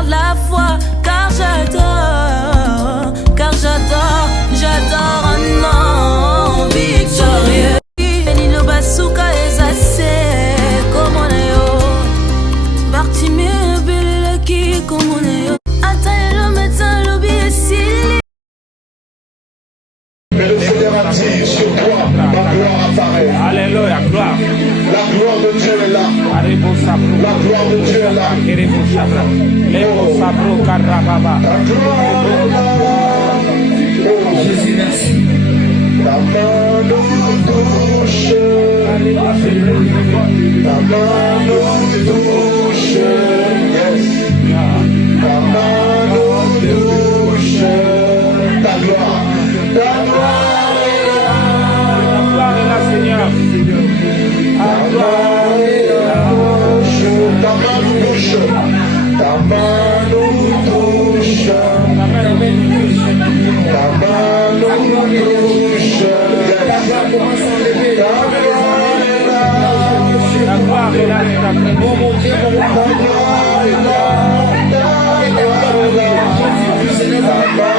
garde la foi, car j'adore, j'adore un nom victorieux. Nino basuka ezase komoneyo, Bartimée belelaki komoneyo, atayelo médecin lobi esili. Mais le Seigneur a dit sur toi, ma gloire apparaît. Alléluia, gloire. La gloire de Dieu est là. La gloire de Dieu est là. Ta gloire est là. Jésus, merci. Ta main nous touche. Ta main nous touche. Yes. Ta main nous touche. Ta gloire. Ta gloire est là. La gloire est là, Seigneur. Ta gloire est là. Ta main nous touche. Ta main nous touche. Ta main nous touche. La gloire commence à enlever. Ta gloire est là. La gloire est là, Oh mon Dieu, mon Ta gloire est là. Ta gloire est là. Ta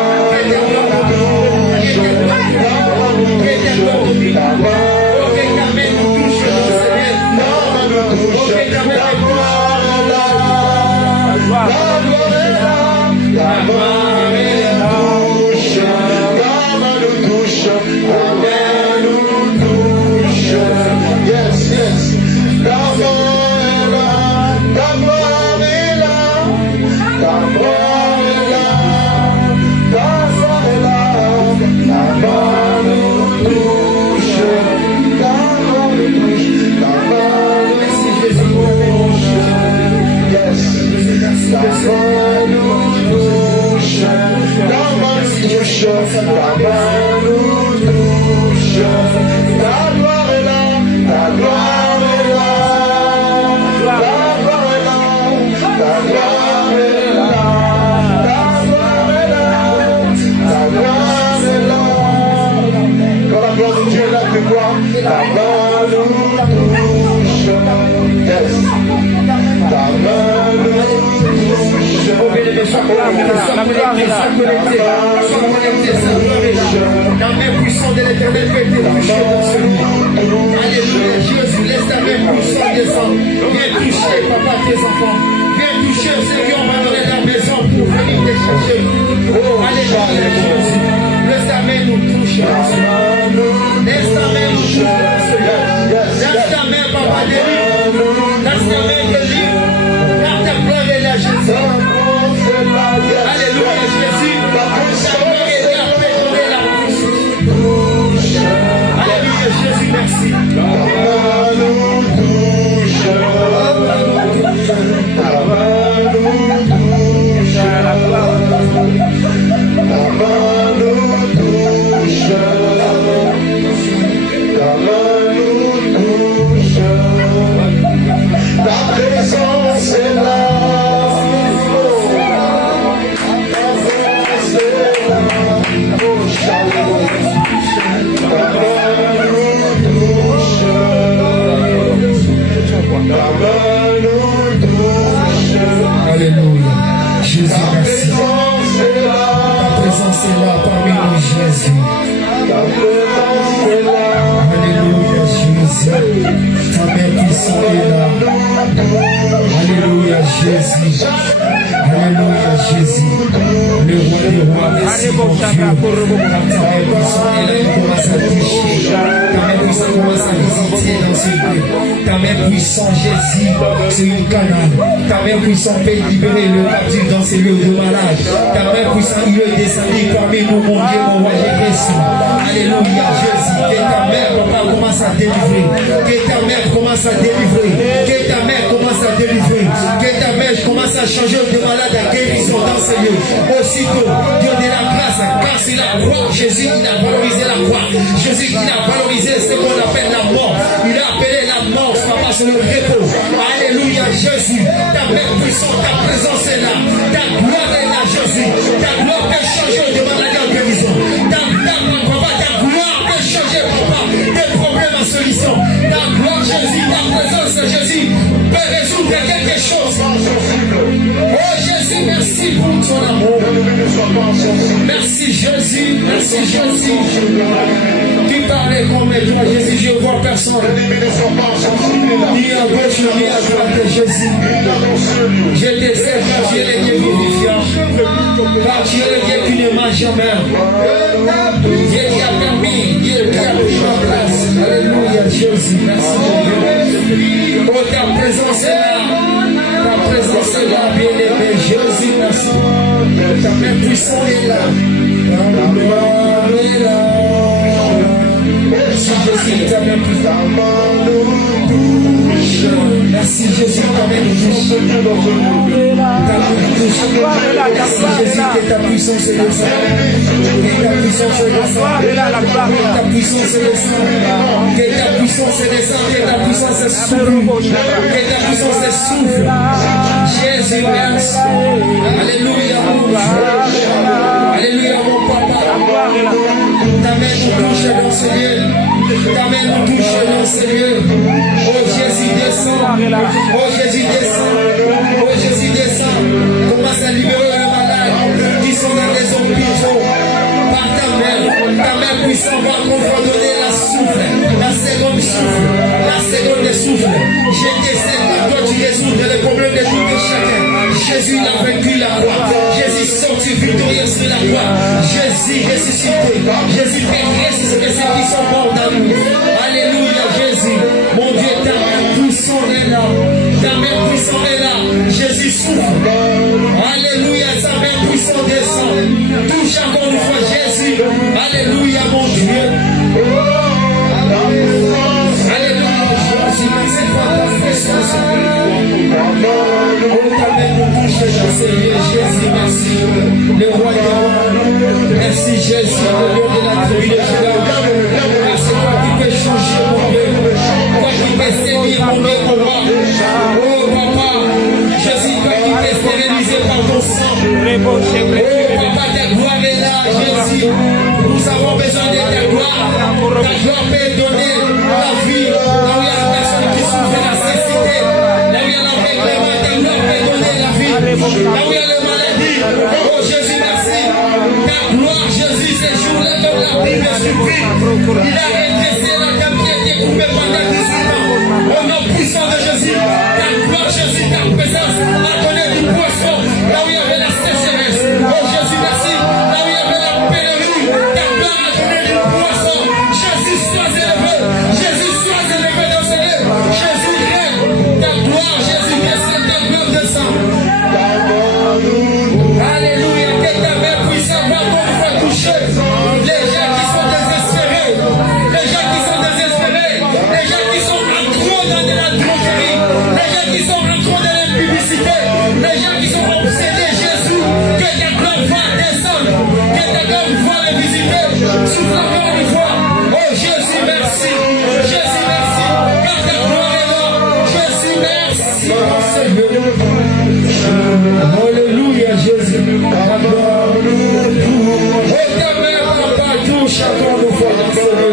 La main puissante de l'Éternel fait des toucher dans ce lit. Alléluia, Jésus, laisse ta main puissante descendre. Viens toucher, papa, tes enfants. Viens toucher ceux qui ont abandonné la maison pour venir te chercher. Alléluia, Jésus. Laisse ta main nous toucher dans ce lit. Laisse ta main nous toucher dans ce lit. Laisse ta main, papa, délivre. Laisse ta main délivre. Car ta gloire est là, Jésus. Alléluia, Jésus. Ta gloire est là, pardonner la puissance. Alléluia, Jésus, merci. main nous touche. Ta main nous touche. Ta main nous touche. Ta main nous touche. Ta présence est là. Alléluia. Jésus, merci. Ta présence est là parmi nous, Jésus. Alléluia, Jésus. Ta main puissante est là. Alléluia, Jésus. Alléluia, Jésus. Le roi des rois, merci mon Dieu. Ta main puissante est là, qui commence à toucher. Ta main puissante commence à visiter dans ce lieu. Ta main puissante, Jésus, c'est une canal. Ta main puissante peut libérer le captif dans ces lieux de malade. Ta main puissante, il est descendu parmi nous, mon Dieu, mon roi, j'ai reçu. Alléluia, Jésus. Que ta main, papa, commence à délivrer. Que ta main commence à délivrer. Que ta main commence à délivrer. Que ta main commence à changer de malade à guérison dans ces lieux. Aussitôt, Dieu de la grâce, car c'est la croix. Jésus, il a valorisé la croix. Jésus, il a valorisé ce qu'on appelle la mort. Il a appelé la mort, papa, sur le repos. Alléluia, Jésus. Ta main puissante, ta présence est là. Ta gloire est là, Jésus. Ta gloire peut changer de maladie en guérison. Ta gloire peut changer, papa, des problèmes en solution. Ta gloire, Jésus, ta présence, Jésus, peut résoudre quelque chose. Oh, Jésus, merci. pour ton amour. L'ennemi ne soit pas insensé. Merci Jésus, merci Jésus. Qui parlait comme toi, Jésus, je vois personne. L'ennemi ne soit pas insensé. Ni à gauche, ni à droite, Jésus. Il est dans ce lieu. Je te sais car tu es le Dieu vivifiant. Car tu es le Dieu qui ne mange jamais. Dieu qui a permis, Dieu qui a pris ma place. Alléluia, Jésus, merci Dieu. Oh, ta présence est là. Ta présence est là, bien-aimé. Jésus, merci. Ta main puissante est là. Ta gloire est là. Merci Jésus, ta main puissante. Merci Jésus, ta main puissante. Ta main puissante. Merci Jésus, que ta puissance est descend. Que ta puissance est descend. Que ta puissance est descend. Que ta puissance est descend. Que ta puissance est souffle. Que ta puissance est souffle. Jésus, merci. Alléluia, mon Dieu. Alléluia, mon papa. Ta main nous touche dans ce lieu. Ta main nous touche dans ce lieu. Oh Jésus, descend. Oh Jésus, descend. Oh Jésus, descend. Commence à libérer les malades qui sont dans les hôpitaux. Par ta main puissante va encore donner la souffle, la seconde souffle, la seconde souffle. Je te sais par toi tu résous les problèmes de tout et chacun. Jésus il a vaincu la croix. Jésus sorti victorieux sur la croix. Jésus ressuscité. Jésus fait ressusciter ceux qui sont morts dans nous. Alléluia Jésus. Mon Dieu, ta main puissante est là. Ta main puissante est là. Jésus souffle. Alléluia, sa main puissante descend. Touche encore une fois Jésus. Alléluia, mon Dieu. Alléluia, Jésus. Merci pour ta présence. Oh, ta main nous touche dans ce lieu. Jésus, merci. Le roi des rois. Merci Jésus, le lieu de la tribu de Juda. C'est toi qui peux changer mon Dieu. Toi qui peux séduire mon Dieu pour moi. Oh, papa. Jésus, toi qui peux stériliser par ton sang. Oh, papa, ta gloire est là, Jésus. Nous avons besoin de ta gloire. Ta gloire peut donner la vie. Là où il y a une personne qui souffre de la cécité. Là où il y a l'aveuglement, ta gloire peut donner la vie. Là où il y a les maladies. Oh, Jésus, merci. Ta gloire, Jésus, ces jours-là, comme la Bible supprime. Il a redressé la table qui a été coupée pendant 18 ans. Au nom puissant de Jésus. Ta gloire, Jésus, ta présence a donné du poisson. Là où il y avait la sécheresse. Oh, Jésus, merci. Là où il y avait la pénurie. Ta gloire a donné du poisson. Jésus, sois élevé. Jésus, sois élevé dans ce lieu. Jésus, règne. Ta gloire, Jésus, que ta gloire descend. Alléluia, que ta main puissante va encore une fois toucher les gens qui sont désespérés, les gens qui sont désespérés, les gens qui sont accros dans de la droguerie, les gens qui sont accros dans la publicité, les gens qui sont obsédés, Jésus, que ta gloire va descendre, que ta gloire va les visiter, souffle encore une fois. Oh Jésus, merci, Jésus, merci, car ta gloire est là, Jésus, merci, mon Seigneur. Alléluia, Jésus. Oh, ta mère, papa, touche encore une fois dans ce lieu.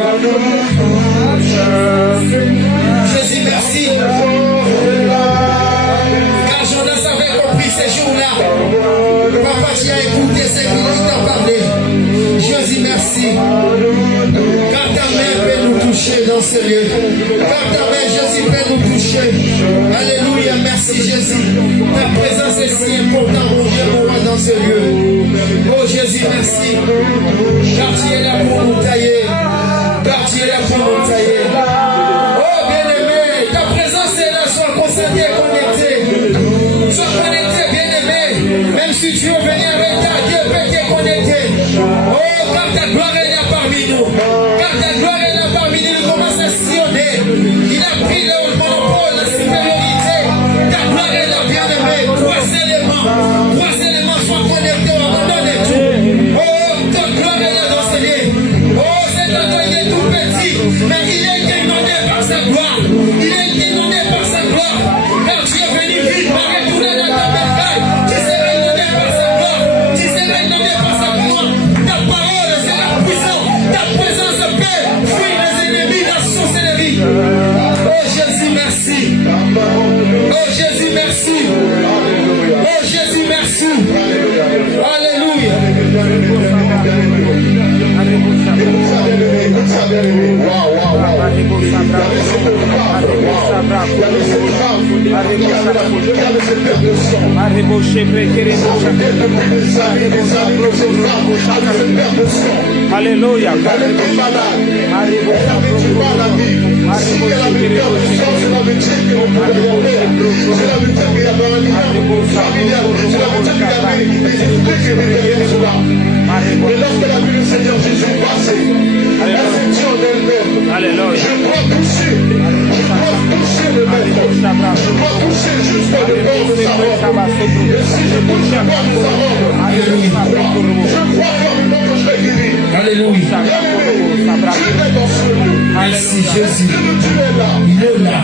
Jésus, merci. Car Jonas avait compris ces jours-là. Papa, tu as écouté ce qu'il t'a parlé. Jésus, merci. Car ta main peut nous toucher dans ce lieu. Car ta main, Jésus, peut nous toucher. Alléluia, merci Jésus. Ta présence est si importante, mon Dieu, pour moi dans ce lieu. Oh Jésus, merci. Car tu es là pour nous tailler. Car tu es là pour nous tailler. Oh bien-aimé, ta présence est là, sois concentré et connecté. Sois connecté, bien-aimé. Même si tu veux venir en retard, Dieu peut te connecter. Oh, car ta gloire est là parmi nous. Car ta gloire est là parmi nous. Il commence à sillonner. Il a pris le monopole, la supériorité. Ta gloire est là, bien-aimé. Trois éléments soient connectés. Abandonne tout. Oh, ta gloire est là dans ce lieu. Oh, cet endroit, il est tout petit. Mais il est inondé par sa gloire. Il est inondé par sa gloire. Quand tu es venu vite, par retourner dans ta bercaille, tu seras inondé par sa gloire. cette perte de sang. Avec cette perte de sang. Alléluia. Elle était malade. Elle avait du mal à vivre. Si elle avait perdu du sang, cela veut dire que le pouvait y aller. Cela veut dire qu'il y avait un lien familial. Cela veut dire qu'il y avait des esprits qui étaient derrière cela. Et lorsqu'elle a vu le Seigneur Jésus passer, elle s'est dit en elle-même, je dois toucher le maître. Je dois toucher juste le bord de sa robe. Et si je touche le bord de sa robe, je crois fermement que je vais guérir. Alléluia. Tu es dans ce lieu. Merci Jésus. Tu es là. Il est là.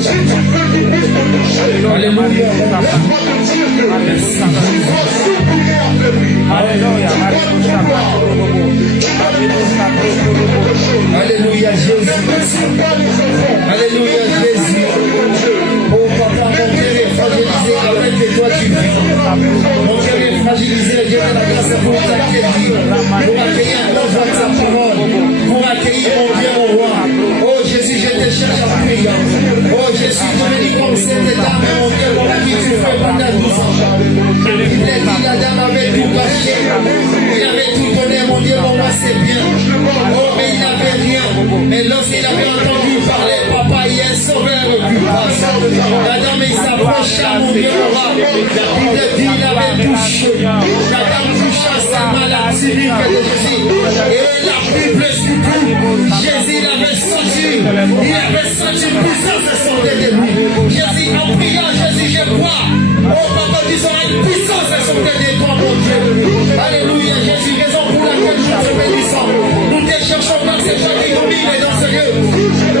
Si tu veux qu'il puisse te toucher, Alléluia. laisse-moi te dire que tu dois s'oublier après lui. Alléluia. Alléluia Jésus. Alléluia Jésus. Oh papa, mon cœur est fragilisé avec que toi tu vis. Mon cœur est fragilisé, Dieu de la grâce pour t'accueillir, pour accueillir ton voix de sa parole, pour accueillir mon Dieu, mon roi. Oh Jésus, je te cherche en priant. Oh Jésus, tu me dis comme cette dame, mon Dieu, pour qui tu fais pendant 12 ans. Il t'a dit la dame avait tout caché, il avait tout donné, mon Dieu, mon roi, c'est bien. Oh, mais il n'avait rien. Mais lorsqu'il avait entendu parler, papa, il y a un sauveur qui passe. La dame, il s'approcha, mon Dieu, mon roi. La Bible dit, il avait touché. La dame toucha sa maladie de Jésus. Et la Bible explique, Jésus l'avait senti. Il avait senti une puissance descendre de lui. Jésus, en priant, Jésus, je crois. Oh, papa, disons, une puissance descendre de toi, mon Dieu. Alléluia, Jésus, raison pour laquelle nous te bénissons. Nous te cherchons par ces gens qui dominent dans ce lieu.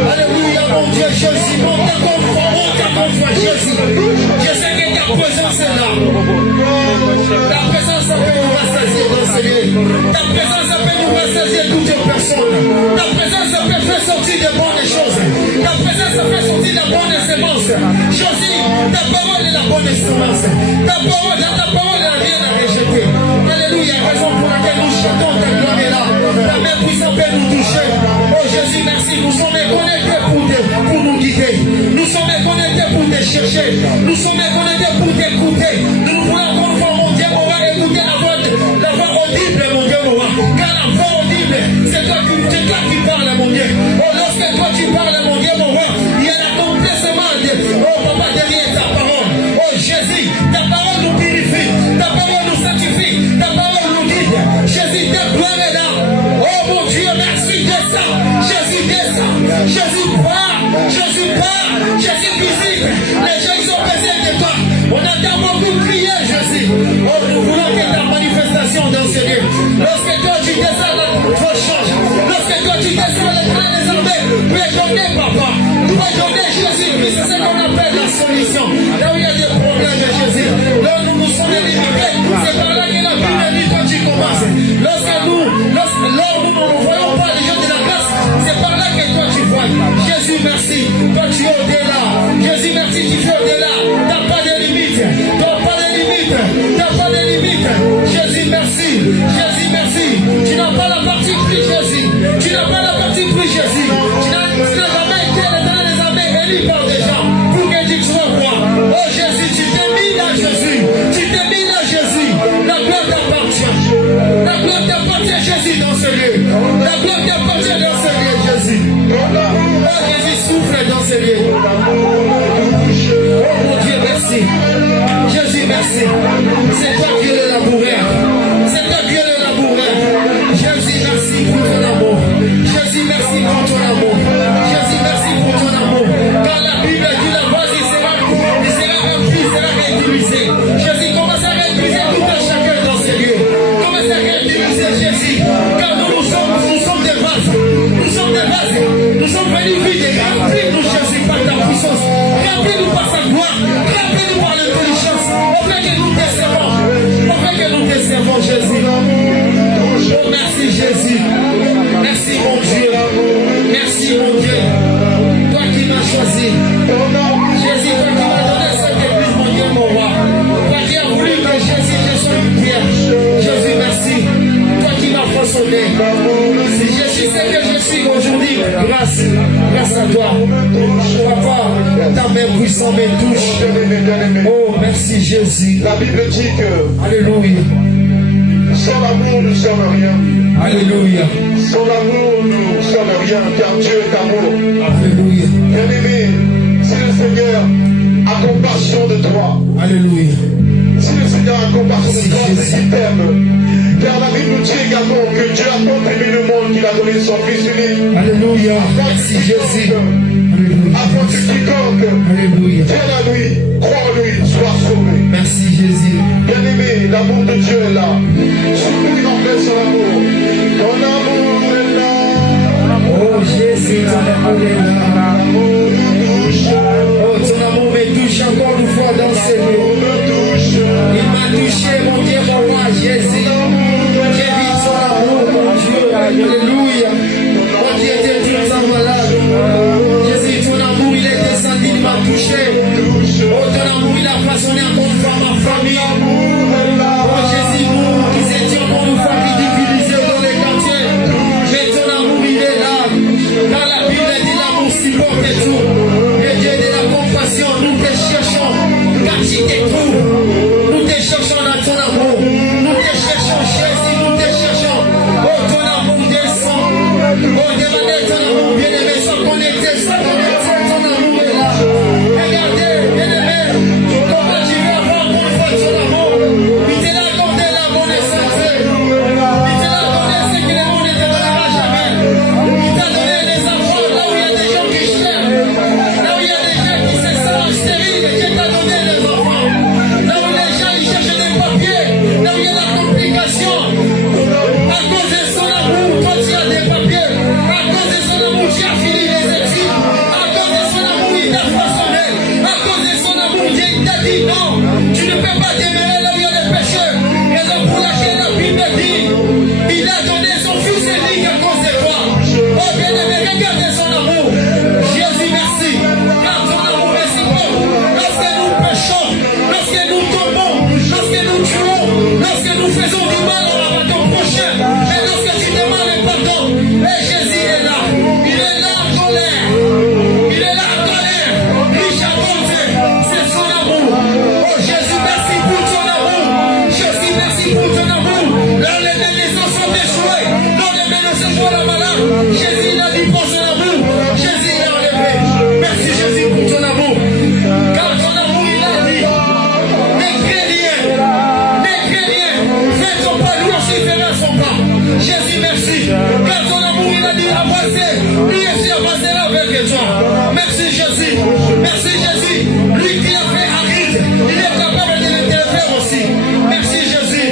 Alléluia, mon Dieu, Jésus, on t'accompagne, Jésus. Je sais que ta présence est là. Ta présence peut nous rassasier dans ce lieu. Ta présence peut nous rassasier toutes personnes. Ta présence peut faire sortir de bonnes choses. Ta présence fait sortir de bonnes semences. Jésus, ta parole est la bonne semence. Ta parole n'a rien à rejeter. Alléluia, raison pour laquelle nous chantons ta gloire est là. Ta main puissante peut nous toucher. Oh Jésus, merci. Nous sommes connectés pour nous guider. Nous sommes connectés pour te chercher. Nous sommes connectés pour t'écouter. Nous voulons qu'on voit, mon Dieu, on va écouter la voix audible, mon Dieu, mon roi. Car la voix audible, c'est toi qui parles, mon Dieu. Oh, lorsque toi tu parles, mon Dieu, mon roi, il y a l'accomplissement de, oh papa, derrière ta parole. Oh Jésus, ta parole nous purifie, ta parole nous sanctifie, ta parole nous guide. Jésus, ta gloire est là. Oh mon Dieu, merci de ça. Jésus, descend. Jésus, part. Jésus, part. Jésus, visite. Les gens, ils ont besoin de toi. On entend beaucoup crier, Jésus. Oh, nous voulons que ta manifestation dans ce lieu. Lorsque toi tu descends, notre change. Lorsque toi tu descends, les trains des armées, pardonnez, papa. Pardonnez, Jésus-Christ, c'est ce qu'on appelle la solution. Là où il y a des problèmes, Jésus. Là où nous sommes limités, c'est par là que la Bible dit quand tu commences. Lorsque nous ne voyons pas les gens de la grâce, c'est par là que toi tu vois. Jésus, merci. Toi tu es au-delà. Jésus, merci, tu es au-delà. T'as pas de limite. T'as pas de limite. T'as pas de limite. Jésus, merci. Jésus, merci. Tu n'as pas la partie pris, Jésus. Tu n'as pas la partie pris, Jésus. Tu n'as jamais été dans les armées élu par des gens pour que tu sois roi. Oh Jésus, tu t'es mis là, Jésus. Tu t'es mis là, Jésus. La gloire t'appartient. La gloire t'appartient, Jésus, dans ce lieu. La gloire t'appartient dans ce lieu, Jésus. Oh Jésus, souffle dans ce lieu. Oh mon Dieu, merci. Jésus, merci. C'est toi qui es le laboureur. C'est toi qui es le laboureur. Jésus, merci pour ton amour. Jésus, merci pour ton amour. Jésus, merci pour ton amour. Quand la Bible dit la voix, il sera rempli, il sera réutilisé. Jésus, commence à réutiliser tout un chacun dans ces lieux. Commence à réutiliser Jésus. Car nous sommes des vases. Nous sommes des vases. Nous sommes venus vides. Remplis-nous, Jésus, par ta puissance. Remplis-nous par sa gloire. Remplis-nous par l'intelligence. On fait que nous te servons. On fait que nous te servons, Jésus. Oh, merci, Jésus. Merci, mon Dieu. Merci, mon Dieu. Toi qui m'as choisi. Jésus, toi qui m'as donné cette église, mon Dieu, mon roi. Toi qui as voulu que Jésus, je sois une pierre. Jésus, merci. Toi qui m'as façonné. Si je suis ce que je suis aujourd'hui, grâce à toi. Papa, ta main puissante. Tout-Puissant me touche. Oh, merci Jésus. La Bible dit que Alléluia. sans l'amour, nous ne sommes rien. Alléluia. Sans l'amour, nous ne sommes rien, car Dieu est amour. Alléluia. Bien-aimé, si le Seigneur a compassion de toi, Alléluia. si le Seigneur a compassion de toi, c'est qu'il t'aime. Car la Bible nous dit également que Dieu a tant aimé le monde qu'il a donné son Fils unique. Alléluia. Merci Jésus. Alléluia. Afin que quiconque Alléluia. vienne à lui, croit en lui, soit sauvé. Merci Jésus. Bien-aimé, l'amour de Dieu est là. Surtout il en fait son amour. Ton amour est là. Oh Jésus, ton amour est là. L'amour nous touche. Oh, ton amour me touche encore une fois dans ce lieu. L'amour me touche. Il m'a touché, mon Dieu, mon roi, Jésus. J'ai vu ton amour, mon Dieu. Alléluia. Mon Dieu était tout le temps malade. Jésus, ton amour, il est descendu, il m'a touché. Oh, ton amour, il a façonné encore une fois ma famille. Oh, Jésus, nous qui étions encore une fois qui divisés dans les quartiers. Mais ton amour, il est là. Dans la Bible, dit l'amour supporte tout. Le Dieu de la compassion, nous te cherchons. Car tu te trouves. Nous te cherchons dans ton amour. Nous te cherchons, Jésus, nous te cherchons. Oh, ton amour descend. Oh, demandez ton amour, bien-aimé, sans connecter, sans connecter, ton amour est là. Regardez, bien-aimé, comment tu veux avoir pour une fois ton amour. Il te l'a accordé la bonne et santé. Il te l'a accordé ce que le monde ne te donnera jamais. Il t'a donné les enfants là où il y a des gens qui cherchent. Là où il y a des gens qui se sentent stériles, Dieu t'a donné les enfants. Là où les gens ils cherchent des papiers, là où il y a la complication. À cause de son amour, toi tu as des papiers. À cause de son amour, tu as fini les études. À cause de son amour, il t'a façonné. À cause de son amour, Dieu t'a dit non. Tu ne peux pas demeurer là où il y a des pécheurs. Raison pour laquelle la Bible dit il a donné son fils unique à cause de toi. Oh bien-aimé, regardez son amour. Jésus, merci. Car ton amour est si bon. Lorsque nous péchons, lorsque nous tombons, lorsque nous tuons, lorsque nous faisons du mal à ton prochain, et lorsque tu demandes le pardon, et Jésus est là. Il est là en colère. Il est là en colère. Riche à bonté. C'est son amour. Oh Jésus, merci pour ton amour. Jésus, merci pour ton amour. Là où les maisons sont échouées, là où les maisons sont la malade, Jésus il a dit pour son amour. Jésus est enlevé. Merci Jésus pour ton amour. Car ton amour il a dit, ne crains rien, ne crains rien. Fais ton pas, lui aussi fera son pas. Jésus merci. Car ton amour il a dit avancez, lui aussi avancera avec toi. Merci Jésus. Merci Jésus. Lui qui a fait Aride, il est capable de le faire aussi. Merci Jésus.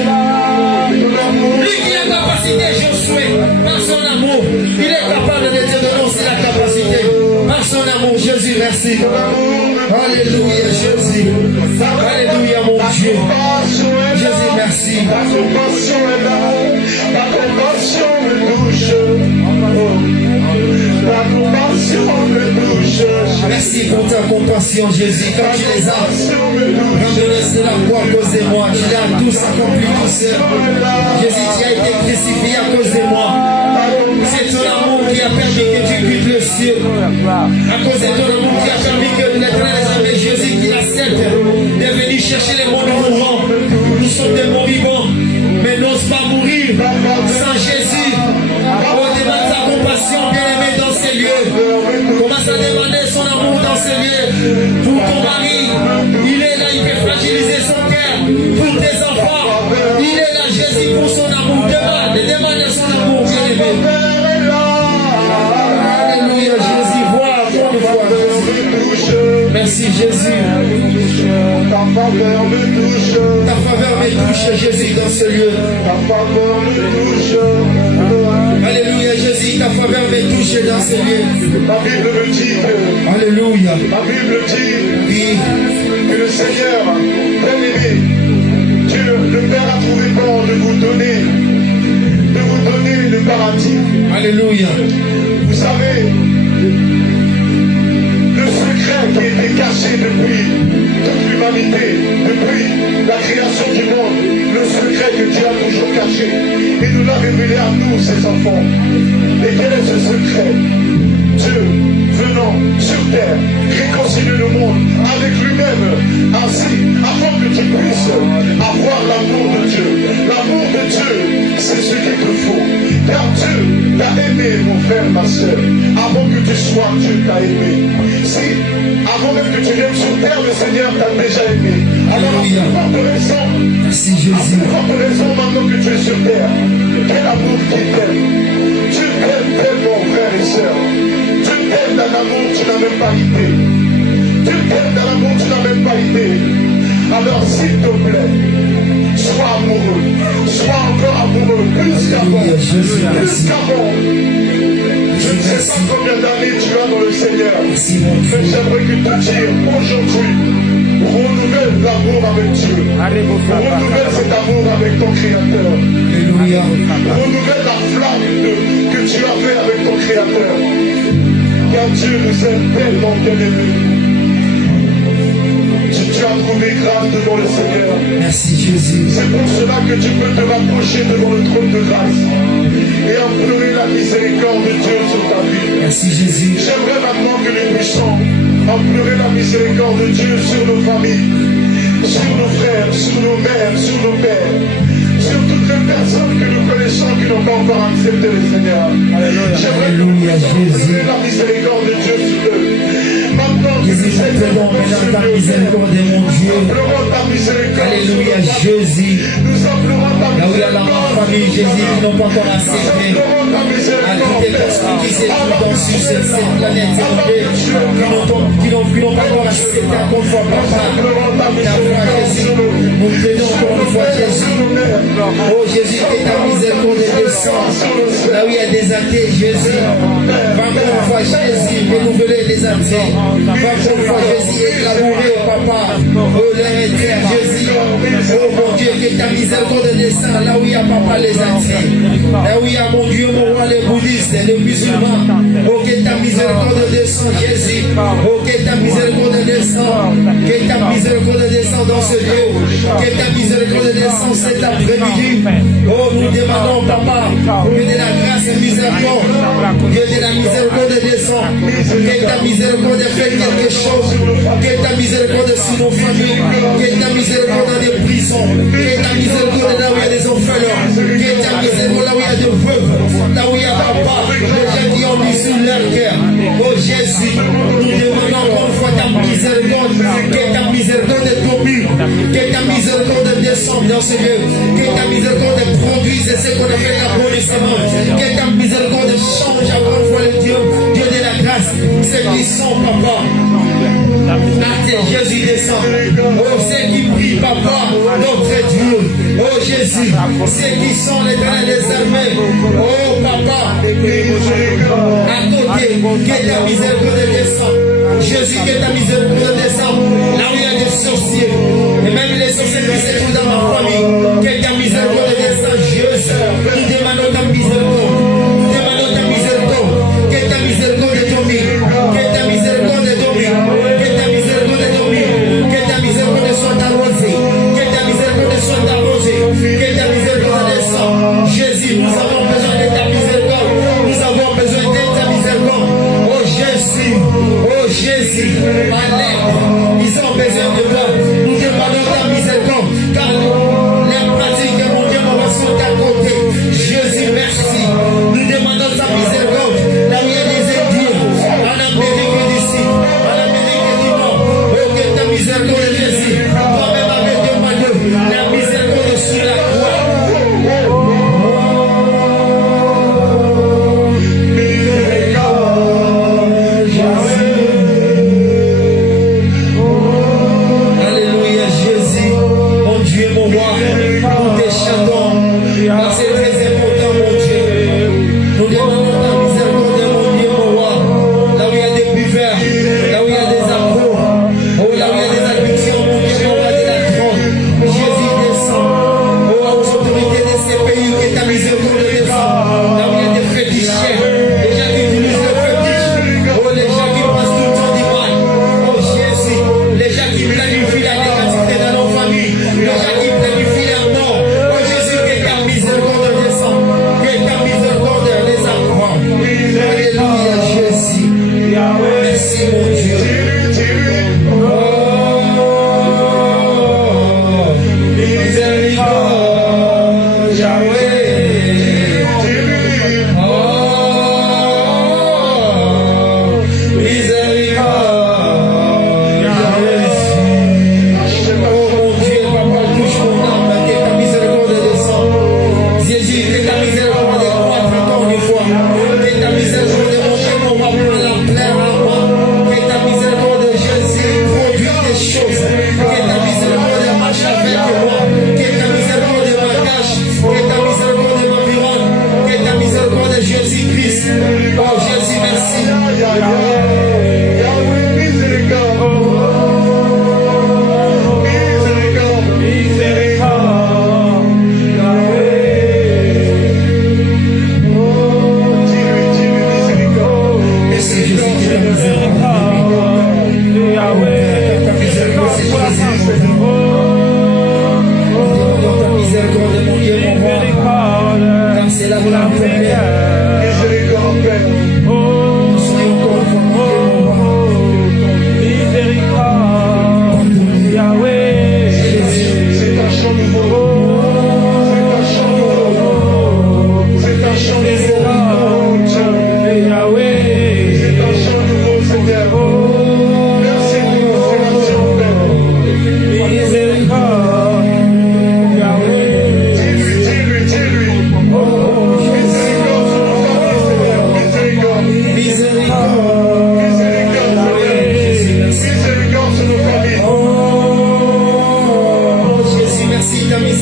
Lui qui a capacité Josué, par son amour, il est capable de te donner aussi la capacité. Par son amour, Jésus, merci. Alléluia, Jésus. Alléluia, mon Dieu. Jésus, merci. La compassion est là. La compassion me touche. La compassion me touche. Merci pour ta compassion, Jésus. Quand tu les as ramenés sur la croix à cause de moi, tu l'as tous accompli tout seul. Jésus, tu as été crucifié à cause de moi. C'est ton amour qui a permis que tu quittes le ciel. À cause de ton amour qui a permis que l'éternel avait Jésus qui accepte de venir chercher les mondes mourants. Nous sommes des morts vivants, mais n'ose pas mourir sans Jésus. On demande sa compassion, bien-aimé, dans ces lieux. Commence à demander son amour dans ces lieux. Pour ton mari, il est là, il peut fragiliser son cœur. Pour tes enfants, il est là, Jésus, pour son amour. Demande son amour, bien-aimé. Alléluia, Jésus, vois encore une fois. Merci, Jésus. Ta faveur me touche. Ta faveur me touche, Jésus, dans ce lieu. Ta faveur me touche. Alléluia, Jésus, ta faveur me touche dans ce lieu. La Bible me dit que, Alléluia. la Bible dit Oui. que le Seigneur, bien-aimé, Dieu, le Père a trouvé bon de vous donner le paradis. Alléluia. Vous savez, le secret qui était caché depuis toute l'humanité, depuis la création du monde, le secret que Dieu a toujours caché, il nous l'a révélé à nous, ses enfants. Et quel est ce secret? Dieu venant sur terre, réconcilier le monde avec lui-même, ainsi, afin que tu puisses avoir l'amour de Dieu. L'amour de Dieu, c'est ce qu'il te faut. Car Dieu t'a aimé, mon frère, ma soeur. Avant que tu sois, Dieu t'a aimé. Si, avant même que tu viennes sur terre, le Seigneur t'a déjà aimé. Alors, à plus forte raison, Merci Jésus. maintenant que tu es sur terre, quel amour qui t'aime. Dieu t'aime tellement, frères et sœurs. Dieu t'aime d'un amour, tu n'as même pas idée. Dieu t'aime d'un amour, tu n'as même pas idée. Alors, s'il te plaît, sois amoureux. Sois encore amoureux, plus qu'avant. Plus qu'avant. Je ne sais pas combien d'années tu as dans le Seigneur. Mais j'aimerais que te dire aujourd'hui, renouvelle l'amour avec Dieu. Renouvelle cet amour avec ton Créateur. Alléluia. Renouvelle la flamme que tu avais avec ton Créateur. Car Dieu nous aime tellement, bien-aimés. Tu as trouvé grâce devant le Seigneur. Merci Jésus. C'est pour cela que tu peux te rapprocher devant le trône de grâce et implorer la miséricorde de Dieu sur ta vie. Merci Jésus. J'aimerais maintenant que nous puissions implorer la miséricorde de Dieu sur nos familles, sur nos frères, sur nos mères, sur nos pères, sur toutes les personnes que nous connaissons qui n'ont pas encore accepté le Seigneur. J'aimerais que nous puissions implorer la miséricorde de Dieu sur eux. Jésus, je te demande maintenant ta miséricorde, mon Dieu. Alléluia, Jésus. Là où il y a dans ma famille, Jésus, qui n'ont pas encore accepté. À toutes les personnes qui se trouvent sur cette planète, qui n'ont pas encore accepté encore une fois, papa. Ta foi, Jésus. Nous te donnons encore une fois, Jésus. Oh Jésus, que ta miséricorde descende. Là où il y a des athées, Jésus. Va encore une fois, Jésus, renouveler les athées. Va encore une fois, Jésus, élaborer, papa. Oh, l'héritier, Jésus. Oh, mon Dieu, que ta miséricorde descende. Là où il y a, papa, les athées. Là où il y a, mon Dieu, mon roi, les bouddhistes, les musulmans. Oh, que ta miséricorde descende, Jésus. Oh, que ta miséricorde descende. Que ta miséricorde descende dans ce lieu. Que ta miséricorde descende cet après-midi. Oh, nous demandons, papa, que de la grâce et miséricorde. Que de la miséricorde descende. Que ta miséricorde fait quelque chose. Que ta miséricorde sur nos familles. Que ta miséricorde dans les prisons. Que ta miséricorde là où il y a des orphelins. Que ta miséricorde là où il y a des veuves. Là où il y a papa. Les gens qui ont mis sur leur cœur. Oh Jésus, nous demandons encore une fois ta miséricorde. Que ta miséricorde domine. Que ta miséricorde descende dans ce lieu. Que ta miséricorde produise ce qu'on appelle l'abolissement. Que ta miséricorde change encore une fois le Dieu de la grâce. Ceux qui sont, papa. Jésus descend. Oh, ceux qui prient, papa, notre Dieu. Oh, Jésus. Ceux qui sont les grands des armées. Oh, papa. À côté, que ta miséricorde descend. Jésus, que ta miséricorde descend. Là où il y a des sorciers. Et même les sorciers qui se trouvent dans ma famille. Que ta miséricorde descend. Jésus. Nous demandons ta miséricorde. Nous demandons ta miséricorde. Que ta miséricorde domine. Que ta miséricorde domine. Que ta miséricorde domine. Que ta miséricorde soit arrosée. Que ta miséricorde soit arrosée. Que ta miséricorde descende. Jésus, nous avons besoin de ta miséricorde. Nous avons besoin de ta miséricorde. Oh Jésus. Oh Jésus. Allez. Ils ont besoin de toi. Nous demandons ta miséricorde. Car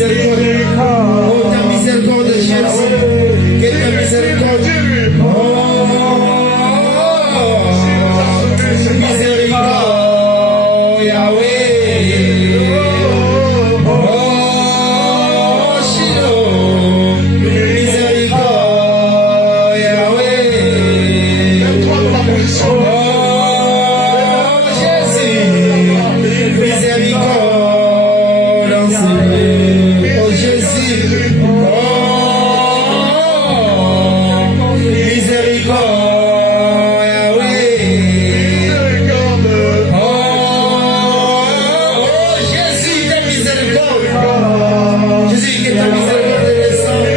miséricorde. Oh, ta miséricorde, Jésus. Que ta miséricorde. Oh, miséricorde, Yahweh. Oh, Shiloh. Miséricorde, Yahweh. Oh, Jésus. Miséricorde, enseigne. Oh, Jésus. Oh, miséricorde, Yahweh. Oh, Jésus, ta miséricorde. Jésus, que ta miséricorde descende.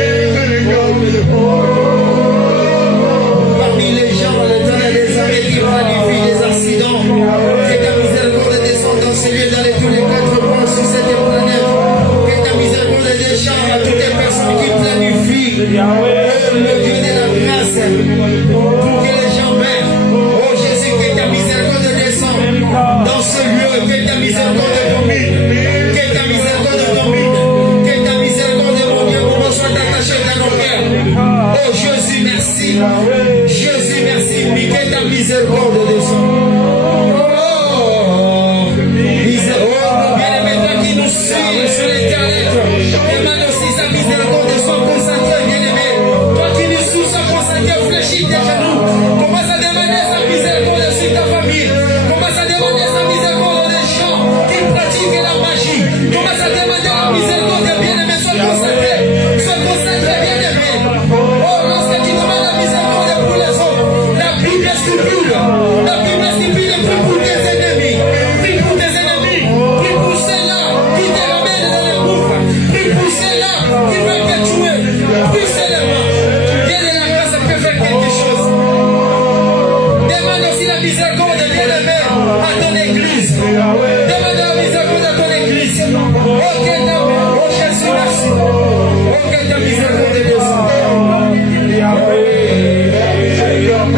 Parmi les gens, le temps des arrêts qui planifient les accidents, que ta miséricorde descende dans ce lieu, dans tous les 4 points sur cette planète. Que ta miséricorde descende à toutes les personnes qui planifient le Dieu de la grâce pour que les gens meurent. Oh Jésus, que ta miséricorde descende dans ce lieu, que ta miséricorde domine, que ta miséricorde domine, que ta miséricorde, mon Dieu, pour nous soit attachée dans nos cœurs. Oh Jésus, merci. Jésus, merci. Mais que ta miséricorde descende. Oh, bien-aimé, toi qui nous suis sur l'internet, demande aussi sa miséricorde de son concentré, bien-aimé. Toi qui nous suis sans concentré, fléchis tes genoux. Commence à demander sa miséricorde sur ta famille. Commence à demander sa miséricorde des gens qui pratiquent la magie. Commence à demander la miséricorde, bien-aimé. Sois concentré, bien-aimé. Oh, lorsque tu demandes la miséricorde pour les autres, la Bible est stupide. La Bible est stupide. Prie pour tes ennemis. Prie pour tes ennemis. Prie pour ceux-là qui te ramènent dans les gouffres. Prie pour ceux-là qui veulent te tuer. Prie seulement. Dieu de la grâce peut faire quelque chose. Demande aussi la miséricorde, bien-aimé, à ton église. Demande la miséricorde à ton église. Oh, Jésus, merci. Oh, que ta miséricorde descende. Miséricorde, Yahweh. Miséricorde,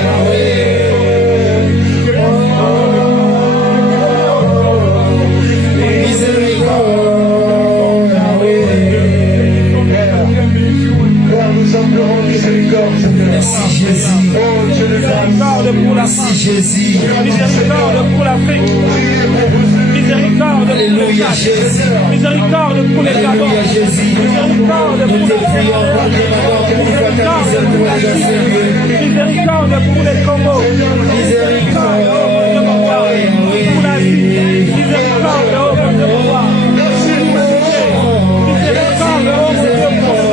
Yahweh. Merci Jésus. Miséricorde pour la Merci Jésus. miséricorde pour l'Afrique. Miséricorde pour les Alléluia Tchad. Jésus. Miséricorde pour les Gabon. Alléluia Jésus. Miséricorde Nous pour te la prions, nous demandons pour toi ta miséricorde dans ce lieu. Miséricorde pour les Congo. Miséricorde, pour l'Asie. Miséricorde, oh mon Dieu, pour moi. Miséricorde, oh mon Dieu, pour les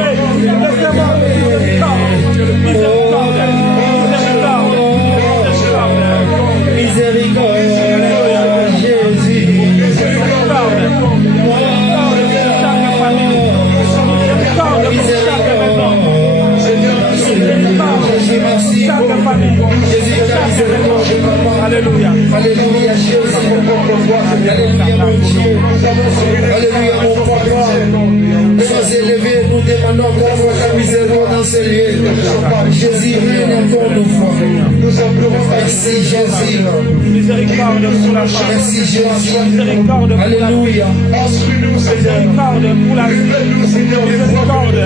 autorités. Laissez-moi miséricorde. Miséricorde. Miséricorde, Jésus. Miséricorde. Jésus, merci. Jésus, ta miséricorde, papa. Alléluia. Alléluia, Jésus. Alléluia, mon Dieu. Alléluia, mon papa. Sois élevé, nous demandons encore fois ta miséricorde dans ce lieu. Jésus, règne encore une fois. Merci, Jésus. Miséricorde pour la femme. Merci, Jésus. Miséricorde pour la Alléluia. miséricorde pour la vie. Miséricorde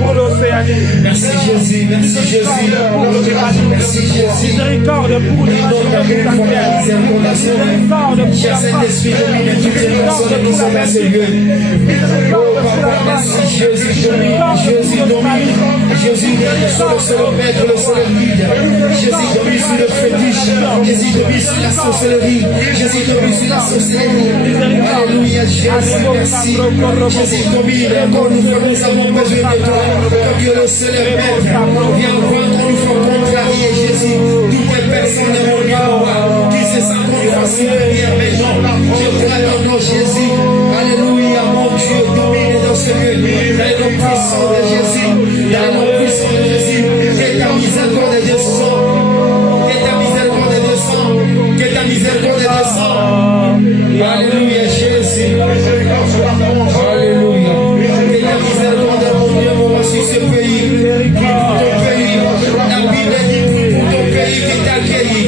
pour l'Océanie. Merci, Jésus. Merci, Jésus. Merci, Jésus. Miséricorde pour les Miséricorde pour Cher Saint-Esprit, domine toutes les personnes et nous sommes dans ce lieu. Oh Papa, merci, Jésus domine, Jésus domine. Jésus règne sur le seul maître, le seul guide. Jésus domine sur le fétiche. Jésus domine sur la sorcellerie. Jésus domine sur la sorcellerie. Alléluia, Jésus, merci. Jésus domine. Encore une fois, nous avons besoin de toi. Comme Dieu le seul maître. Viens encore une fois contrarier, Jésus. Toutes les personnes de mon Dieu, qui se sentent une fois supérieures, mais non. Je crois ton nom, Jésus. Alléluia, mon Dieu, domine dans ce lieu. Dans le nom puissant de Jésus. Dans le nom puissant de Jésus. Que ta miséricorde descende. Que ta miséricorde descende. Que ta miséricorde descende. Alléluia, Jésus. Alléluia. Que ta miséricorde, mon Dieu, mon sur ce pays. Prie pour ton pays. La Bible dit prie pour ton pays qui t'a accueilli.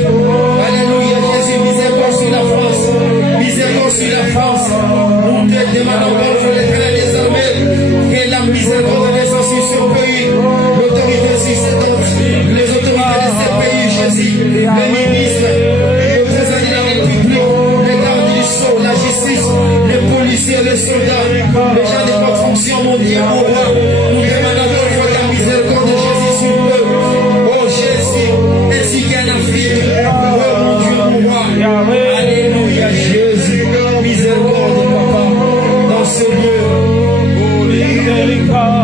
et les soldats, les gens de votre fonction, mon Dieu, mon roi. Nous demandons encore ta miséricorde de Jésus sur le peuple. Oh Jésus, ainsi qu'en Afrique. Oh mon Dieu, mon roi. Alléluia, Jésus. Miséricorde, papa, dans ce lieu. Oh, miséricorde.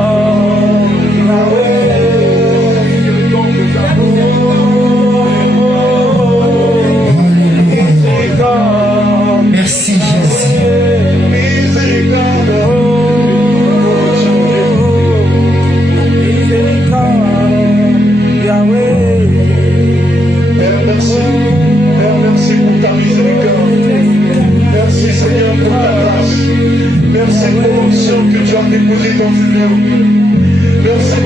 Merci Jésus. Père, merci. Père, merci pour ta miséricorde. Merci Seigneur pour ta grâce. Merci pour l'onction que tu as déposée dans ce lieu. Merci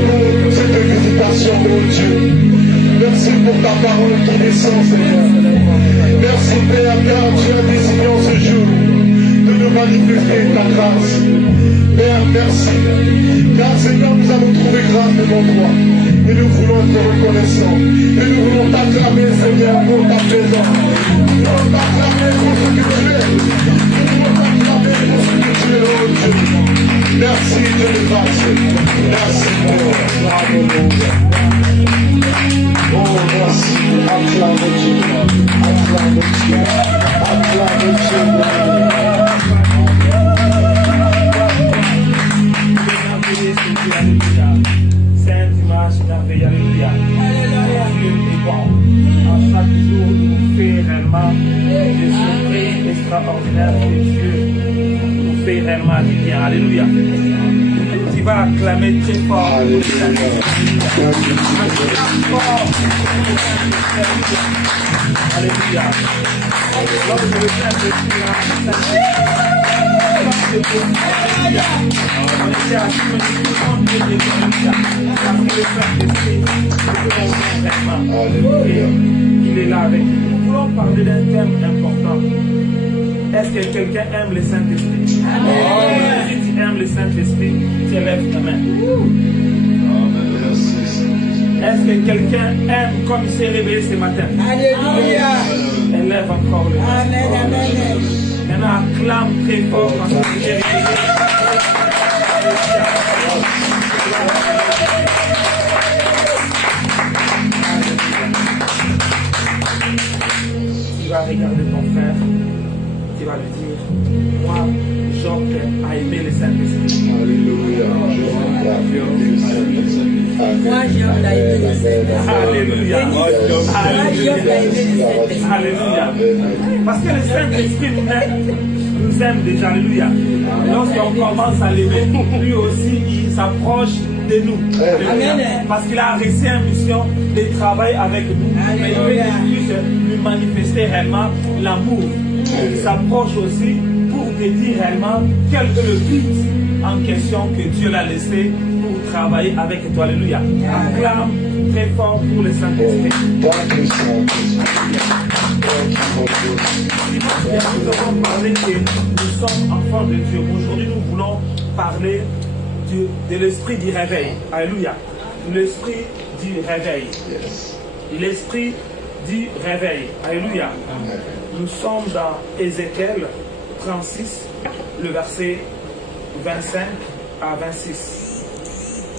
pour cette visitation, mon Dieu. Merci pour ta parole qui descend, Seigneur. Merci Père, car tu as décidé en ce jour de nous manifester ta grâce. Père, merci. Car Seigneur, nous avons trouvé grâce devant toi. Et nous voulons être reconnaissants. Et nous voulons t'acclamer, Seigneur, pour ta présence. Nous voulons t'acclamer pour ce que tu es. Nous voulons t'acclamer pour ce que tu es, oh Dieu. Merci Dieu de grâce. Merci Père. Oh, merci. Acclame Dieu. Acclame Dieu. Acclame Dieu. Sainte image merveilleuse, alléluia. Dieu est bon. À chaque jour, nous fait réellement des surprises extraordinaires que Dieu nous fait réellement du bien. Alléluia. Tu vas acclamer très fort. Alléluia. Alléluia. Lorsque le Saint-Esprit il est là avec nous. Nous voulons parler d'un thème important. Est-ce que quelqu'un aime le Saint-Esprit? Si tu aimes le Saint-Esprit, tu lèves ta main. Est-ce que quelqu'un aime comme il s'est réveillé ce matin? Alléluia. Élève encore le main. Amen, amen. Maintenant, acclame très fort quand tu t'es réveillé. Tu vas regarder ton frère, tu vas lui dire, moi, Job a aimé le Saint-Esprit. Alléluia. Moi, Job a aimé le Saint-Esprit. Alléluia. Alléluia. Parce que le Saint-Esprit nous aime déjà. Alléluia. Lorsqu'on commence à l'aimer, lui aussi, il s'approche de nous. Alléluia. Parce qu'il a reçu une mission de travailler avec nous. Mais il puisse lui manifester réellement l'amour. Il s'approche aussi pour te dire réellement quel est le but en question que Dieu l'a laissé pour travailler avec toi. Alléluia. Acclame très fort pour le Saint-Esprit. Nous avons parlé que nous sommes enfants de Dieu. Aujourd'hui, nous voulons parler de l'esprit du réveil. Alléluia. L'esprit du réveil. L'esprit du réveil. Alléluia. Nous sommes dans Ézéchiel 36, le verset 25 à 26.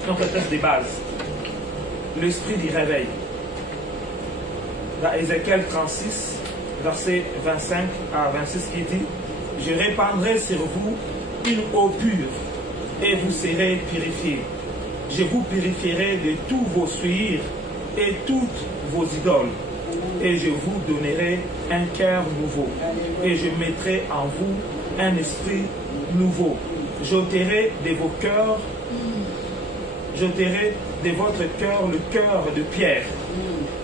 Donc le texte des bases. L'esprit du réveil. Dans Ézéchiel 36, verset 25 à 26, qui dit: je répandrai sur vous une eau pure et vous serez purifiés. Je vous purifierai de tous vos souillures et toutes vos idoles. Et je vous donnerai un cœur nouveau. Et je mettrai en vous un esprit nouveau. J'ôterai de vos cœurs, j'ôterai de votre cœur le cœur de pierre.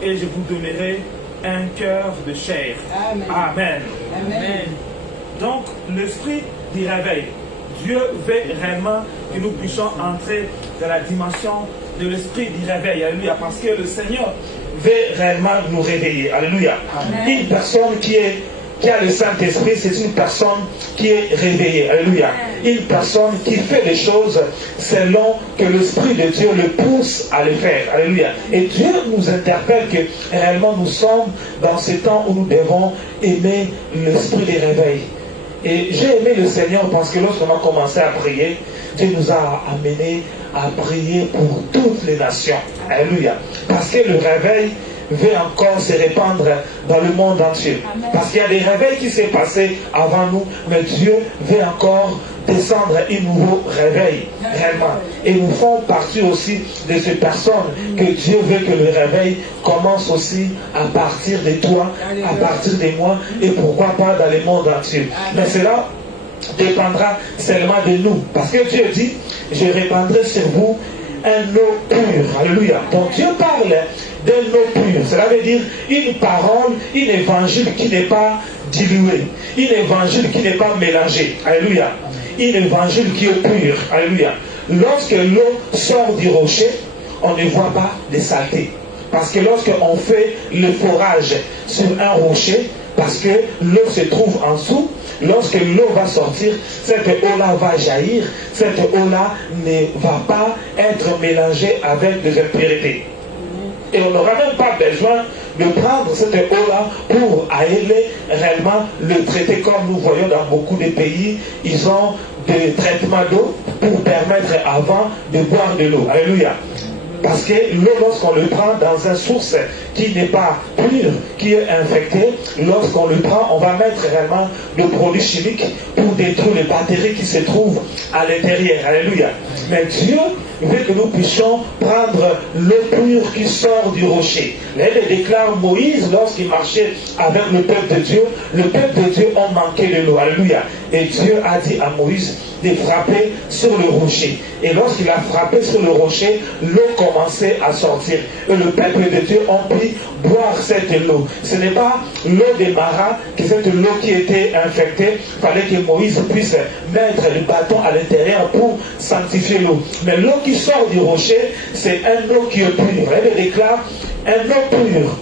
Et je vous donnerai un cœur de chair. Amen. Amen. Amen. Donc, l'esprit du réveil. Dieu veut réellement que nous puissions entrer dans la dimension de l'esprit du réveil. Alléluia. Parce que le Seigneur veut réellement nous réveiller. Alléluia. Amen. Une personne qui a le Saint-Esprit, c'est une personne qui est réveillée. Alléluia. Une personne qui fait les choses selon que l'Esprit de Dieu le pousse à les faire. Alléluia. Et Dieu nous interpelle que réellement nous sommes dans ce temps où nous devons aimer l'Esprit des réveils. Et j'ai aimé le Seigneur parce que lorsqu'on a commencé à prier, Dieu nous a amenés à prier pour toutes les nations. Alléluia. Parce que le réveil veut encore se répandre dans le monde entier. Parce qu'il y a des réveils qui s'est passé avant nous, mais Dieu veut encore descendre un nouveau réveil, réellement. Et nous faisons partie aussi de ces personnes que Dieu veut que le réveil commence aussi à partir de toi, à partir de moi, et pourquoi pas dans le monde entier. Mais cela dépendra seulement de nous. Parce que Dieu dit, je répandrai sur vous un eau pure. Alléluia. Donc Dieu parle d'un eau pure. Cela veut dire une parole, un évangile qui n'est pas dilué. Un évangile qui n'est pas mélangé. Alléluia. Un évangile qui est pur. Alléluia. Lorsque l'eau sort du rocher, on ne voit pas de saleté. Parce que lorsqu'on fait le forage sur un rocher, parce que l'eau se trouve en dessous, lorsque l'eau va sortir, cette eau-là va jaillir, cette eau-là ne va pas être mélangée avec des impurités. Et on n'aura même pas besoin de prendre cette eau-là pour aller réellement le traiter comme nous voyons dans beaucoup de pays. Ils ont des traitements d'eau pour permettre avant de boire de l'eau. Alléluia. Parce que l'eau, lorsqu'on le prend dans une source qui n'est pas pure, qui est infectée, lorsqu'on le prend, on va mettre réellement des produits chimiques pour détruire les bactéries qui se trouvent à l'intérieur. Alléluia. Mais Dieu veut que nous puissions prendre l'eau pure qui sort du rocher. Là, il déclare Moïse lorsqu'il marchait avec le peuple de Dieu ont manqué de l'eau. Alléluia. Et Dieu a dit à Moïse de frapper sur le rocher. Et lorsqu'il a frappé sur le rocher, l'eau commençait à sortir. Et le peuple de Dieu a pu boire cette eau. Ce n'est pas l'eau des marins, que cette eau qui était infectée. Il fallait que Moïse puisse mettre le bâton à l'intérieur pour sanctifier l'eau. Mais l'eau qui sort du rocher, c'est un eau qui est pure. Elle déclare, un eau pure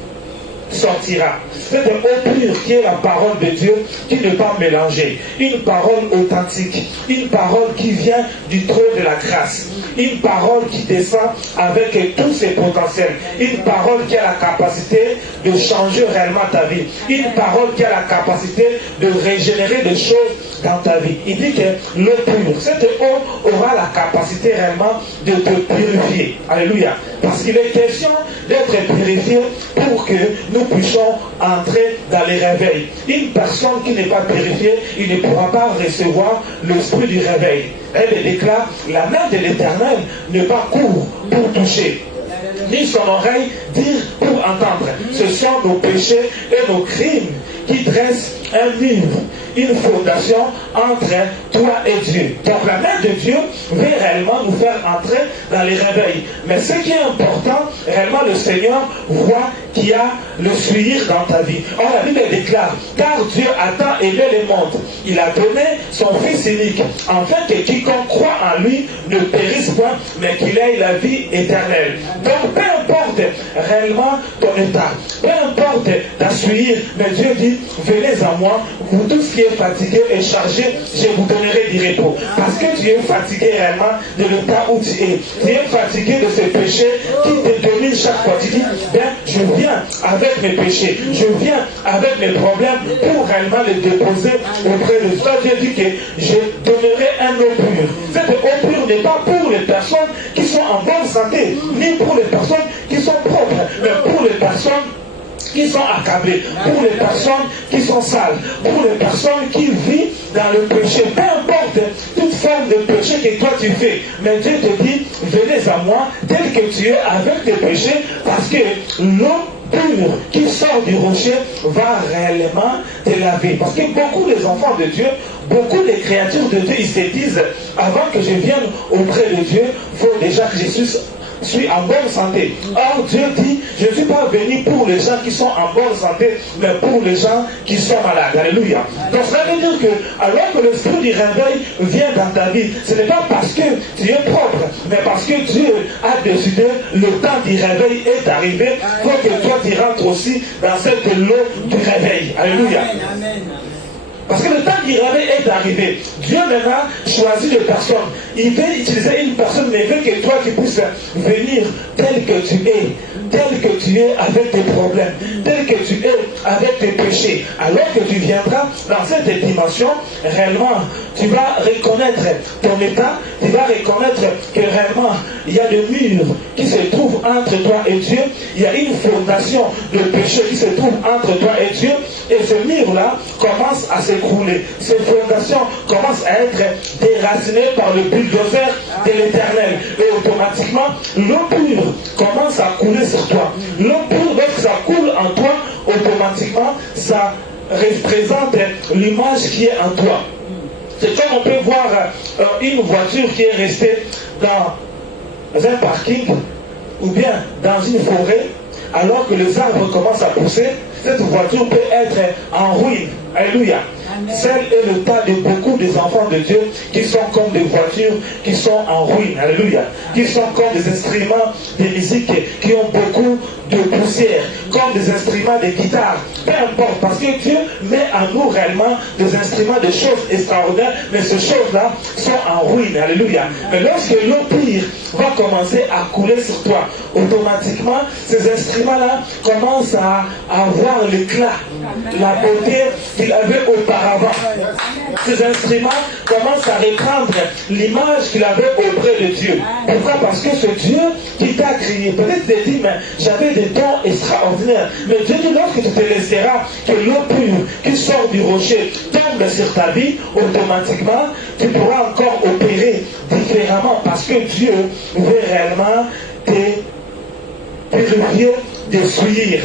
sortira. Cette eau pure qui est la parole de Dieu, qui n'est pas mélangée. Une parole authentique. Une parole qui vient du trône de la grâce. Une parole qui descend avec tous ses potentiels. Une parole qui a la capacité de changer réellement ta vie. Une parole qui a la capacité de régénérer des choses dans ta vie. Il dit que l'eau pure, cette eau aura la capacité réellement de te purifier. Alléluia. Parce qu'il est question d'être purifié pour que nous puissions entrer dans les réveils. Une personne qui n'est pas purifiée, il ne pourra pas recevoir l'esprit du réveil. Elle déclare, la main de l'Éternel n'est pas court pour toucher, ni son oreille dire pour entendre. Ce sont nos péchés et nos crimes qui dressent un mur, une fondation entre toi et Dieu. Donc la main de Dieu veut réellement nous faire entrer dans les réveils. Mais ce qui est important, réellement le Seigneur voit qu'il y a le suivre dans ta vie. Or la Bible déclare, car Dieu a tant aimé le monde, il a donné son Fils unique, afin que quiconque croit en lui ne périsse point, mais qu'il ait la vie éternelle. Donc peu importe réellement ton état, peu importe ta suivre, mais Dieu dit, venez à moi, vous tous qui êtes fatigués et chargés, je vous donnerai du repos. Parce que tu es fatigué réellement de l'état où tu es. Tu es fatigué de ces péchés qui te dominent chaque fois. Tu dis, bien, je viens avec mes péchés, je viens avec mes problèmes pour réellement les déposer auprès de toi. Dieu dit que je donnerai un eau pure. Cette eau pure n'est pas pour les personnes qui sont en bonne santé, ni pour les personnes qui sont propres, mais pour les personnes qui sont accablés, pour les personnes qui sont sales, pour les personnes qui vivent dans le péché, peu importe toute forme de péché que toi tu fais. Mais Dieu te dit, venez à moi tel que tu es avec tes péchés, parce que l'eau pure qui sort du rocher va réellement te laver. Parce que beaucoup des enfants de Dieu, beaucoup des créatures de Dieu, ils se disent, avant que je vienne auprès de Dieu, il faut déjà que je suis en bonne santé. Or Dieu dit, je ne suis pas venu pour les gens qui sont en bonne santé, mais pour les gens qui sont malades. Alléluia. Donc ça veut dire que alors que l'esprit du réveil vient dans ta vie, ce n'est pas parce que tu es propre, mais parce que Dieu a décidé, le temps du réveil est arrivé, pour que toi tu rentres aussi dans cette eau du réveil. Alléluia. Parce que le temps du réveil est arrivé. Dieu maintenant choisit des personnes il veut utiliser une personne, mais il veut que toi tu puisses venir tel que tu es avec tes problèmes, tel que tu es avec tes péchés. Alors que tu viendras dans cette dimension, réellement, tu vas reconnaître ton état, tu vas reconnaître que réellement, il y a des murs qui se trouvent entre toi et Dieu, il y a une fondation de péché qui se trouve entre toi et Dieu, et ce mur-là commence à s'écrouler. Ces fondations commencent à être déracinées par le bulldozer de l'Éternel. Et automatiquement, l'eau pure commence à couler sur toi. L'eau pure, lorsque ça coule en toi, automatiquement, ça représente l'image qui est en toi. C'est comme on peut voir une voiture qui est restée dans un parking ou bien dans une forêt, alors que les arbres commencent à pousser. Cette voiture peut être en ruine. Alléluia. Celle est le tas de beaucoup des enfants de Dieu qui sont comme des voitures qui sont en ruine. Alléluia. Qui sont comme des instruments de musique qui ont beaucoup de poussière, comme des instruments de guitare. Peu importe, parce que Dieu met en nous réellement des instruments, des choses extraordinaires, mais ces choses-là sont en ruine. Alléluia. Mais lorsque l'eau pure va commencer à couler sur toi, automatiquement, ces instruments-là commencent à avoir l'éclat, la beauté qu'il avait auparavant. Ces instruments commencent à reprendre l'image qu'il avait auprès de Dieu. Pourquoi? Parce que ce Dieu qui t'a créé, peut-être te dit, mais j'avais des dons extraordinaires. Mais Dieu dit, lorsque tu te laisseras que l'eau pure qui sort du rocher tombe sur ta vie, automatiquement, tu pourras encore opérer différemment, parce que Dieu veut réellement te purifier de souillir.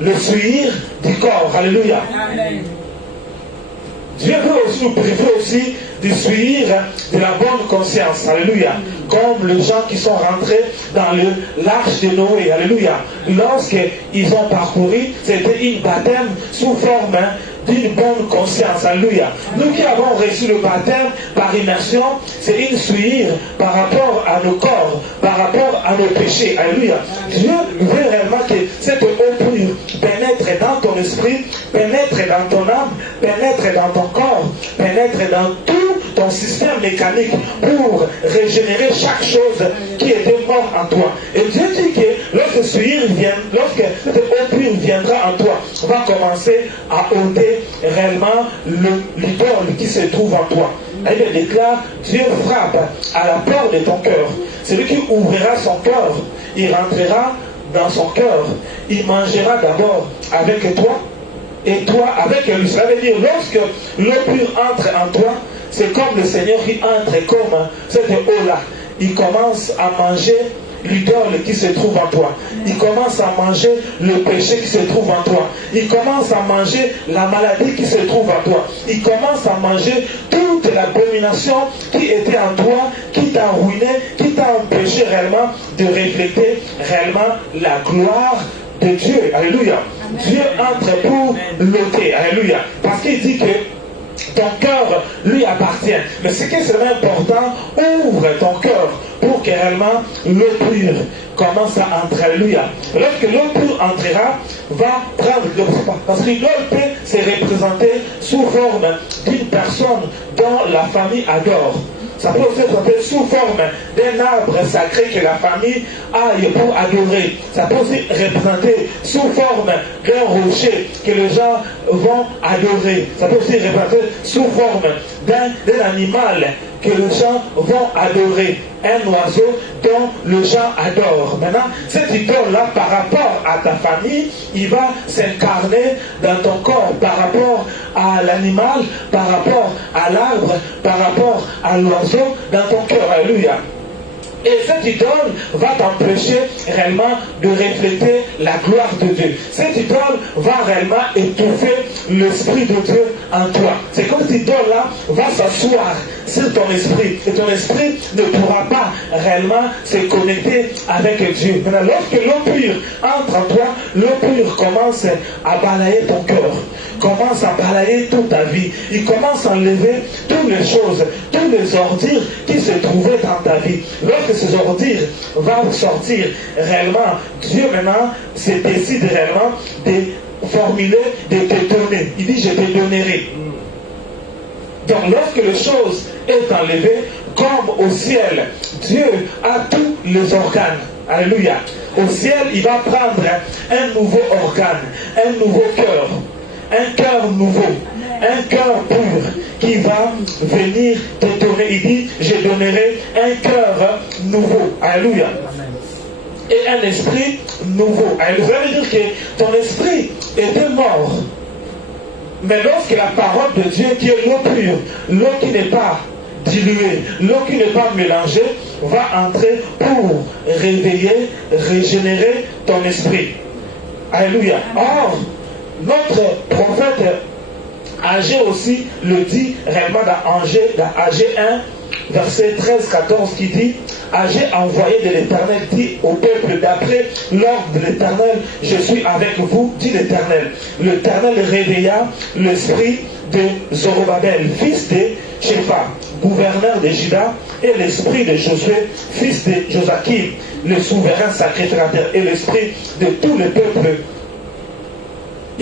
Le souillir du corps. Alléluia. Amen. Dieu veut aussi nous purifier aussi du souillir de la bonne conscience. Alléluia. Comme les gens qui sont rentrés dans l'arche de Noé. Alléluia. Lorsqu'ils ont parcouru, c'était une baptême sous forme d'une bonne conscience. Alléluia. Nous qui avons reçu le baptême par immersion, c'est une souillir par rapport à nos corps, par rapport à nos péchés. Alléluia. Dieu veut réellement que cette eau pure pénètre dans ton esprit, pénètre dans ton âme, pénètre dans ton corps, pénètre dans tout ton système mécanique pour régénérer chaque chose qui était morte en toi. Et Dieu dit que lorsque cette eau pure viendra en toi, on va commencer à ôter réellement l'idole qui se trouve en toi. Et il déclare, Dieu frappe à la porte de ton cœur. Celui qui ouvrira son cœur, il rentrera dans son cœur. Il mangera d'abord avec toi et toi avec lui. Ça veut dire, lorsque l'eau pure entre en toi, c'est comme le Seigneur qui entre comme cette eau-là. Il commence à manger l'idole qui se trouve en toi. Il commence à manger le péché qui se trouve en toi. Il commence à manger la maladie qui se trouve en toi. Il commence à manger toute l'abomination qui était en toi, qui t'a ruiné, qui t'a empêché réellement de refléter réellement la gloire de Dieu. Alléluia. Amen. Dieu entre pour l'ôter. Alléluia. Parce qu'il dit que ton cœur lui appartient. Mais ce qui est vraiment important, ouvre ton cœur pour que réellement l'eau pure commence à entrer. Alléluia. Lorsque l'eau pure entrera, va prendre le... Parce que l'eau peut se représenter sous forme d'une personne dont la famille adore. Ça peut aussi être sous forme d'un arbre sacré que la famille aille pour adorer. Ça peut aussi représenter sous forme d'un rocher que les gens vont adorer. Ça peut aussi représenter sous forme d'un animal que les gens vont adorer. Un oiseau dont les gens adorent. Maintenant, cette idole-là, par rapport à ta famille, il va s'incarner dans ton corps, par rapport à l'animal, par rapport à l'arbre, par rapport à l'oiseau, dans ton cœur. Alléluia. Et cette idole va t'empêcher réellement de refléter la gloire de Dieu. Cette idole va réellement étouffer l'Esprit de Dieu en toi. C'est comme cette idole-là va s'asseoir sur ton esprit. Et ton esprit ne pourra pas réellement se connecter avec Dieu. Maintenant, lorsque l'eau pure entre en toi, l'eau pure commence à balayer ton cœur, commence à balayer toute ta vie. Il commence à enlever toutes les choses, tous les ordures qui se trouvaient dans ta vie. Lorsque ces ordures vont sortir réellement, Dieu maintenant se décide réellement de formuler, de te donner. Il dit, je te donnerai. Donc lorsque les choses est enlevée, comme au ciel, Dieu a tous les organes. Alléluia. Au ciel, il va prendre un nouveau organe, un nouveau cœur, un cœur nouveau, un cœur pur qui va venir te donner. Il dit, je donnerai un cœur nouveau. Alléluia. Et un esprit nouveau. Alléluia. Ça veut dire que ton esprit était mort. Mais lorsque la parole de Dieu, qui est l'eau pure, l'eau qui n'est pas diluée, l'eau qui n'est pas mélangée, va entrer pour réveiller, régénérer ton esprit. Alléluia. Or, notre prophète Agé aussi le dit réellement dans Agé 1, verset 13-14, qui dit, Agé envoyé de l'Éternel dit au peuple d'après l'ordre de l'Éternel, je suis avec vous, dit l'Éternel. L'Éternel réveilla l'esprit de Zorobabel, fils de Shepha, gouverneur de Juda, et l'esprit de Josué, fils de Joachim, le souverain sacrificateur, et l'esprit de tout le peuple.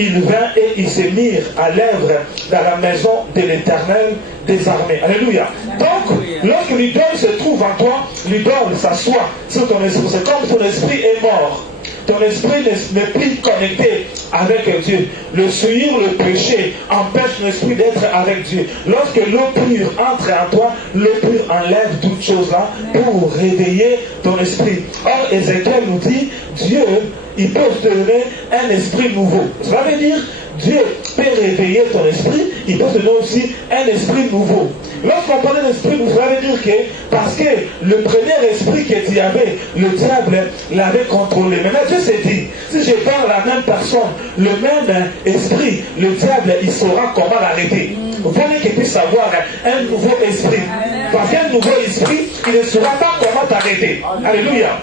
Il vint et ils se mirent à l'œuvre dans la maison de l'Éternel des armées. Alléluia. Donc, lorsque l'idole se trouve en toi, l'idole s'assoit sur ton esprit. C'est comme ton esprit est mort. Ton esprit n'est plus connecté avec Dieu. Le souillure, le péché empêche ton esprit d'être avec Dieu. Lorsque l'eau pure entre en toi, l'eau pure enlève toutes choses là pour réveiller ton esprit. Or, Ézéchiel nous dit, Dieu, il peut te donner un esprit nouveau. Ça veut dire, Dieu peut réveiller ton esprit, il peut te donner aussi un esprit nouveau. Lorsqu'on parle d'un esprit nouveau, ça veut dire que, parce que le premier esprit que tu avais, le diable l'avait contrôlé. Maintenant, Dieu s'est dit, si je parle à la même personne, le même esprit, le diable, il saura comment l'arrêter. Vous voulez qu'il puisse avoir un nouveau esprit. Parce qu'un nouveau esprit, il ne saura pas comment t'arrêter. Alléluia.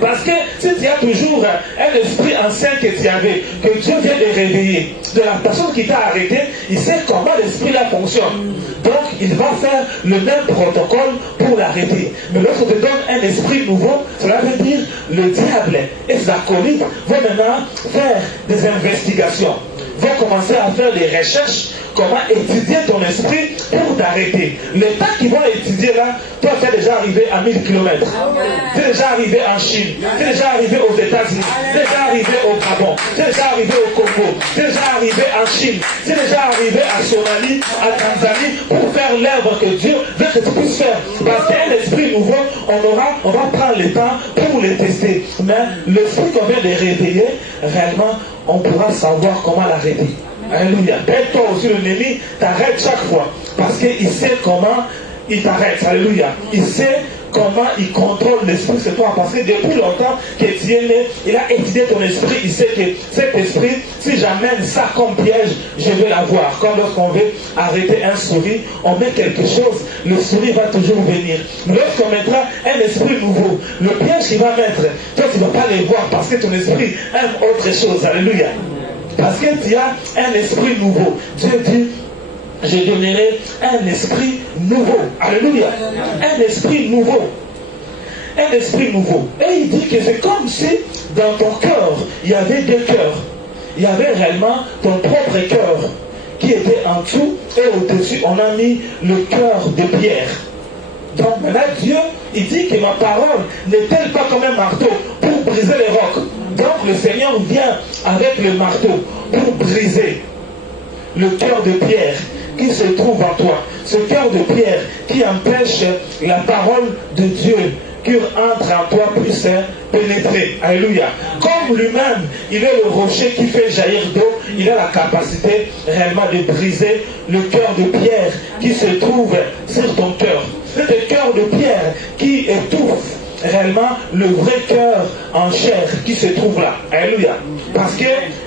Parce que si tu as toujours un esprit ancien que tu avais, que Dieu vient de réveiller, de la personne qui t'a arrêté, il sait comment l'esprit là fonctionne. Donc il va faire le même protocole pour l'arrêter. Mais lorsqu'on te donne un esprit nouveau, cela veut dire le diable et ses acolytes vont maintenant faire des investigations, vont commencer à faire des recherches, comment étudier ton esprit pour t'arrêter. Le temps qu'ils vont étudier là, toi tu es déjà arrivé à 1000 km. Tu es déjà arrivé en Chine, tu es déjà arrivé aux États-Unis, tu es déjà arrivé au Gabon, tu es déjà arrivé au Congo, tu es déjà arrivé en Chine, tu es déjà arrivé à Somalie, à Tanzanie, pour faire l'œuvre que Dieu veut que tu puisses faire. Parce qu'un esprit nouveau, on va prendre le temps pour le tester. Mais l'esprit qu'on vient de réveiller, réellement, on pourra savoir comment l'arrêter. Alléluia. Et toi aussi, l'ennemi t'arrête chaque fois. Parce qu'il sait comment il t'arrête. Alléluia. Il sait comment il contrôle l'esprit sur toi. Parce que depuis longtemps que tu es né, il a étudié ton esprit. Il sait que cet esprit, si j'amène ça comme piège, je vais l'avoir. Comme lorsqu'on veut arrêter un souris, on met quelque chose, le souris va toujours venir. Mais lorsqu'on mettra un esprit nouveau, le piège qu'il va mettre, toi tu ne vas pas le voir parce que ton esprit aime autre chose. Alléluia. Parce que tu as un esprit nouveau. Dieu dit, je donnerai un esprit nouveau. Alléluia. Un esprit nouveau. Un esprit nouveau. Et il dit que c'est comme si dans ton cœur, il y avait deux cœurs. Il y avait réellement ton propre cœur qui était en dessous et au-dessus, on a mis le cœur de pierre. Donc maintenant, Dieu, il dit que ma parole n'est-elle pas comme un marteau pour briser les rocs. Donc le Seigneur vient avec le marteau pour briser le cœur de pierre qui se trouve en toi. Ce cœur de pierre qui empêche la parole de Dieu qui entre en toi puisse pénétrer. Alléluia. Comme lui-même, il est le rocher qui fait jaillir d'eau, il a la capacité réellement de briser le cœur de pierre qui se trouve sur ton cœur. C'est le cœur de pierre qui étouffe réellement le vrai cœur en chair qui se trouve là. Alléluia. Parce que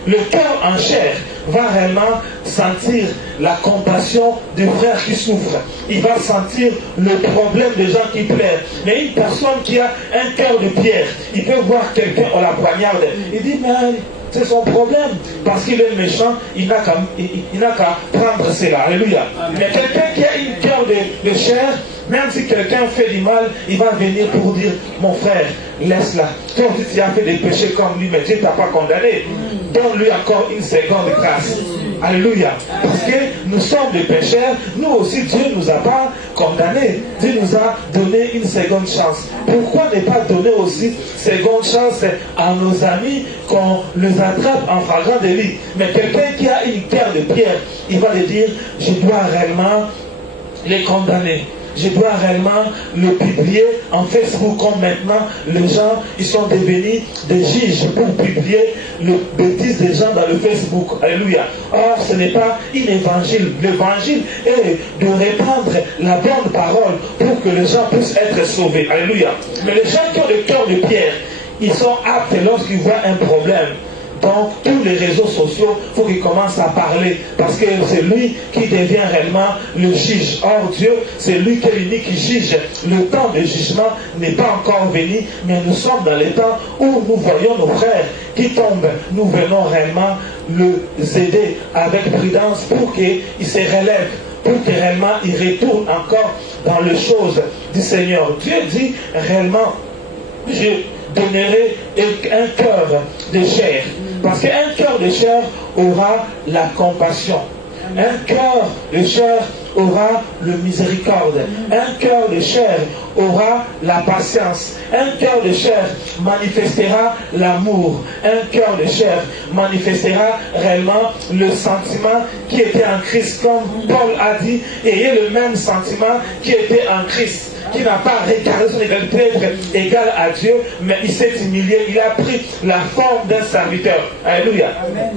le cœur en chair va réellement sentir la compassion des frères qui souffrent. Il va sentir le problème des gens qui pleurent. Mais une personne qui a un cœur de pierre, il peut voir quelqu'un, on la poignarde. Il dit, mais c'est son problème. Parce qu'il est méchant, il n'a qu'à prendre cela. Alléluia. Mais quelqu'un qui a un cœur de chair, même si quelqu'un fait du mal, il va venir pour dire, mon frère, laisse-la. Toi aussi tu as fait des péchés comme lui, mais Dieu ne t'a pas condamné. Donne-lui encore une seconde grâce. Alléluia. Parce que nous sommes des pécheurs, nous aussi Dieu ne nous a pas condamnés. Dieu nous a donné une seconde chance. Pourquoi ne pas donner aussi seconde chance à nos amis qu'on les attrape en flagrant délit? Mais quelqu'un qui a une cœur de pierre, il va lui dire, je dois réellement les condamner. Je dois réellement le publier en Facebook comme maintenant les gens ils sont devenus des juges pour publier le bêtise des gens dans le Facebook. Alléluia. Or ce n'est pas un évangile. L'évangile est de répandre la bonne parole pour que les gens puissent être sauvés. Alléluia. Mais les gens qui ont le cœur de pierre, ils sont aptes lorsqu'ils voient un problème. Donc, tous les réseaux sociaux, il faut qu'ils commencent à parler parce que c'est lui qui devient réellement le juge. Or, Dieu, c'est lui qui est l'unique qui juge. Le temps de jugement n'est pas encore venu, mais nous sommes dans les temps où nous voyons nos frères qui tombent. Nous venons réellement les aider avec prudence pour qu'ils se relèvent, pour que réellement ils retournent encore dans les choses du Seigneur. Dieu dit réellement, je donnerai un cœur de chair. Parce qu'un cœur de chair aura la compassion. Un cœur de chair aura le miséricorde. Un cœur de chair aura la patience. Un cœur de chair manifestera l'amour. Un cœur de chair manifestera réellement le sentiment qui était en Christ. Comme Paul a dit, ayez le même sentiment qui était en Christ, qui n'a pas regardé son égalité d'être égal à Dieu, mais il s'est humilié, il a pris la forme d'un serviteur. Alléluia. Amen.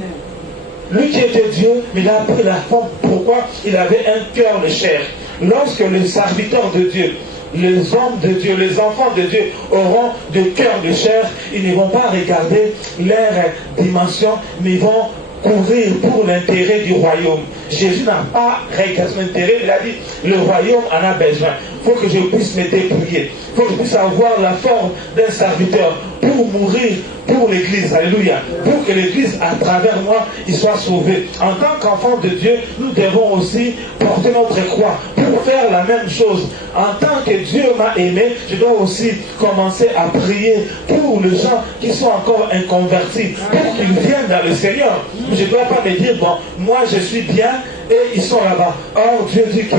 Lui qui était Dieu, mais il a pris la forme. Pourquoi? Il avait un cœur de chair. Lorsque les serviteurs de Dieu, les hommes de Dieu, les enfants de Dieu auront de cœur de chair, ils ne vont pas regarder leur dimension, mais ils vont courir pour l'intérêt du royaume. Jésus n'a pas regardé son intérêt, il a dit, le royaume en a besoin. Il faut que je puisse me dépouiller. Il faut que je puisse avoir la forme d'un serviteur pour mourir pour l'Église. Alléluia. Pour que l'Église, à travers moi, il soit sauvé. En tant qu'enfant de Dieu, nous devons aussi porter notre croix pour faire la même chose. En tant que Dieu m'a aimé, je dois aussi commencer à prier pour les gens qui sont encore inconvertis, pour qu'ils viennent dans le Seigneur. Je ne dois pas me dire, bon, moi je suis bien et ils sont là-bas. Or, Dieu dit que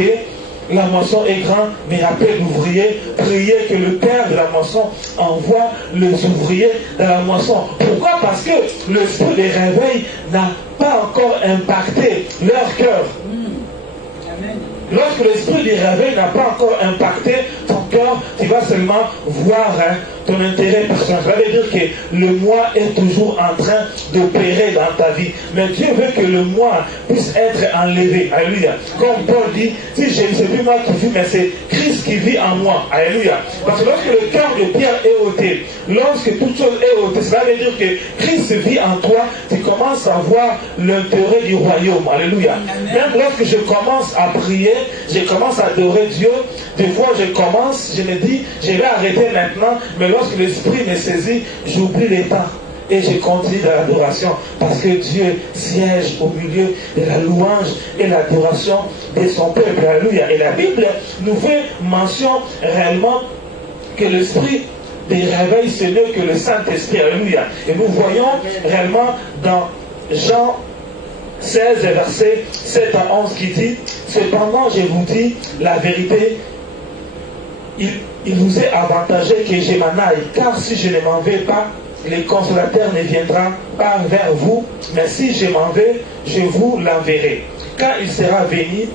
la moisson est grande, mais appelle l'ouvrier. Priez que le Père de la moisson envoie les ouvriers dans la moisson. Pourquoi? Parce que l'esprit des réveils n'a pas encore impacté leur cœur. Lorsque l'esprit du réveil n'a pas encore impacté ton cœur, tu vas seulement voir ton intérêt personnel. Ça veut dire que le moi est toujours en train d'opérer dans ta vie. Mais Dieu veut que le moi puisse être enlevé. Alléluia. Comme Paul dit, si je ne sais plus moi qui vis, mais c'est Christ qui vit en moi. Alléluia. Parce que lorsque le cœur de Pierre est ôté, lorsque toute chose est ôtée, ça veut dire que Christ vit en toi, tu commences à voir l'intérêt du royaume. Alléluia. Même lorsque je commence à prier, je commence à adorer Dieu, des fois je me dis, je vais arrêter maintenant, mais lorsque l'esprit me saisit, j'oublie les temps et je continue dans l'adoration parce que Dieu siège au milieu de la louange et l'adoration de son peuple. Alléluia. Et la Bible nous fait mention réellement que l'esprit des réveils, c'est mieux que le Saint-Esprit. Alléluia. Et nous voyons réellement dans Jean 16, verset 7 à 11 qui dit, cependant je vous dis la vérité, il vous est avantageux que je m'en aille, car si je ne m'en vais pas, le consolateur ne viendra pas vers vous, mais si je m'en vais, je vous l'enverrai. Quand il sera venu,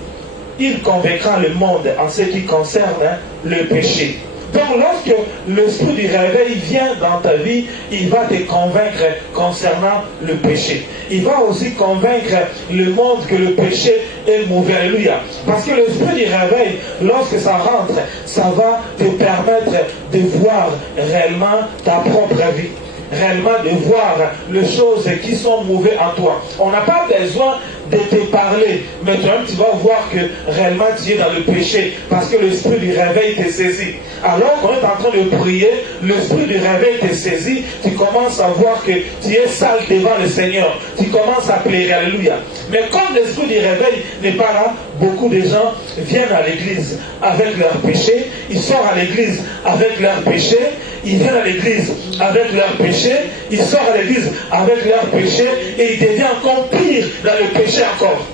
il convaincra le monde en ce qui concerne le péché. Donc lorsque l'esprit du réveil vient dans ta vie, il va te convaincre concernant le péché. Il va aussi convaincre le monde que le péché est mauvais. Alléluia. Parce que l'esprit du réveil, lorsque ça rentre, ça va te permettre de voir réellement ta propre vie. Réellement de voir les choses qui sont mauvaises en toi. On n'a pas besoin de te parler, mais toi-même tu vas voir que réellement tu es dans le péché parce que l'esprit du réveil t'est saisi. Alors qu'on est en train de prier, l'esprit du réveil t'est saisi, tu commences à voir que tu es sale devant le Seigneur, tu commences à pleurer, alléluia. Mais comme l'esprit du réveil n'est pas là, beaucoup de gens viennent à l'église avec leurs péchés, ils sortent à l'église avec leurs péchés, ils viennent à l'église avec leurs péchés, ils sortent à l'église avec leurs péchés et ils deviennent encore pire dans le péché encore.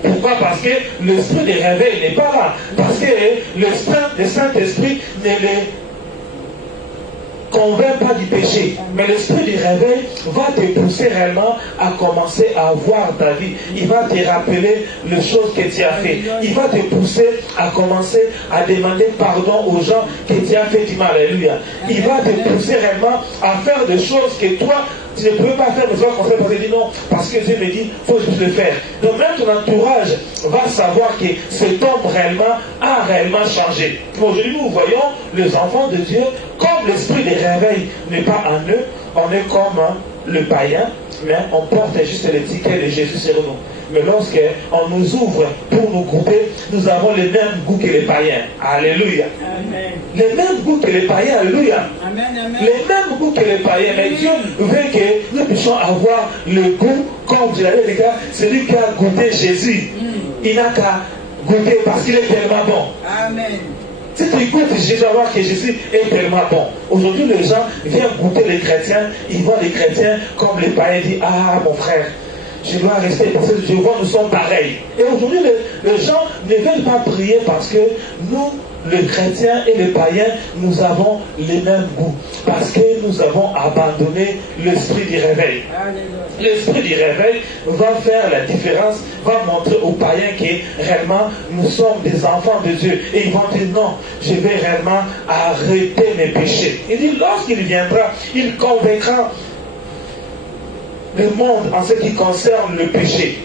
Pourquoi? Parce que l'esprit de réveil n'est pas là. Parce que le Saint-Esprit ne les convainc pas du péché. Mais l'esprit du réveil va te pousser réellement à commencer à voir ta vie. Il va te rappeler les choses que tu as fait. Il va te pousser à commencer à demander pardon aux gens que tu as fait du mal. Alléluia. Il va te pousser réellement à faire des choses que toi, tu ne peux pas faire, mais tu vas commencer à dire non, parce que Dieu me dit, il faut juste le faire. Donc même ton entourage va savoir que cet homme réellement a réellement changé. Aujourd'hui, nous voyons les enfants de Dieu, comme l'esprit de réveil n'est pas en eux, on est comme le païen, mais on porte juste l'étiquette de Jésus sur nous. Mais lorsqu'on nous ouvre pour nous grouper, nous avons les mêmes goûts que les païens. Alléluia. Amen. Les mêmes goûts que les païens. Alléluia. Amen, amen. Les mêmes goûts que les païens. Mais Dieu veut que nous puissions avoir le goût, comme je l'avais dit, celui qui a goûté Jésus. Il n'a qu'à goûter parce qu'il est tellement bon. Amen. Si tu goûtes Jésus, tu vas voir que Jésus est tellement bon. Aujourd'hui, les gens viennent goûter les chrétiens. Ils voient les chrétiens comme les païens disent, ah mon frère, je dois rester parce que je vois nous sommes pareils. Et aujourd'hui, les gens ne veulent pas prier parce que nous, les chrétiens et les païens, nous avons les mêmes goûts. Parce que nous avons abandonné l'esprit du réveil. L'esprit du réveil va faire la différence, va montrer aux païens que réellement nous sommes des enfants de Dieu. Et ils vont dire non, je vais réellement arrêter mes péchés. Il dit lorsqu'il viendra, il convaincra le monde en ce qui concerne le péché,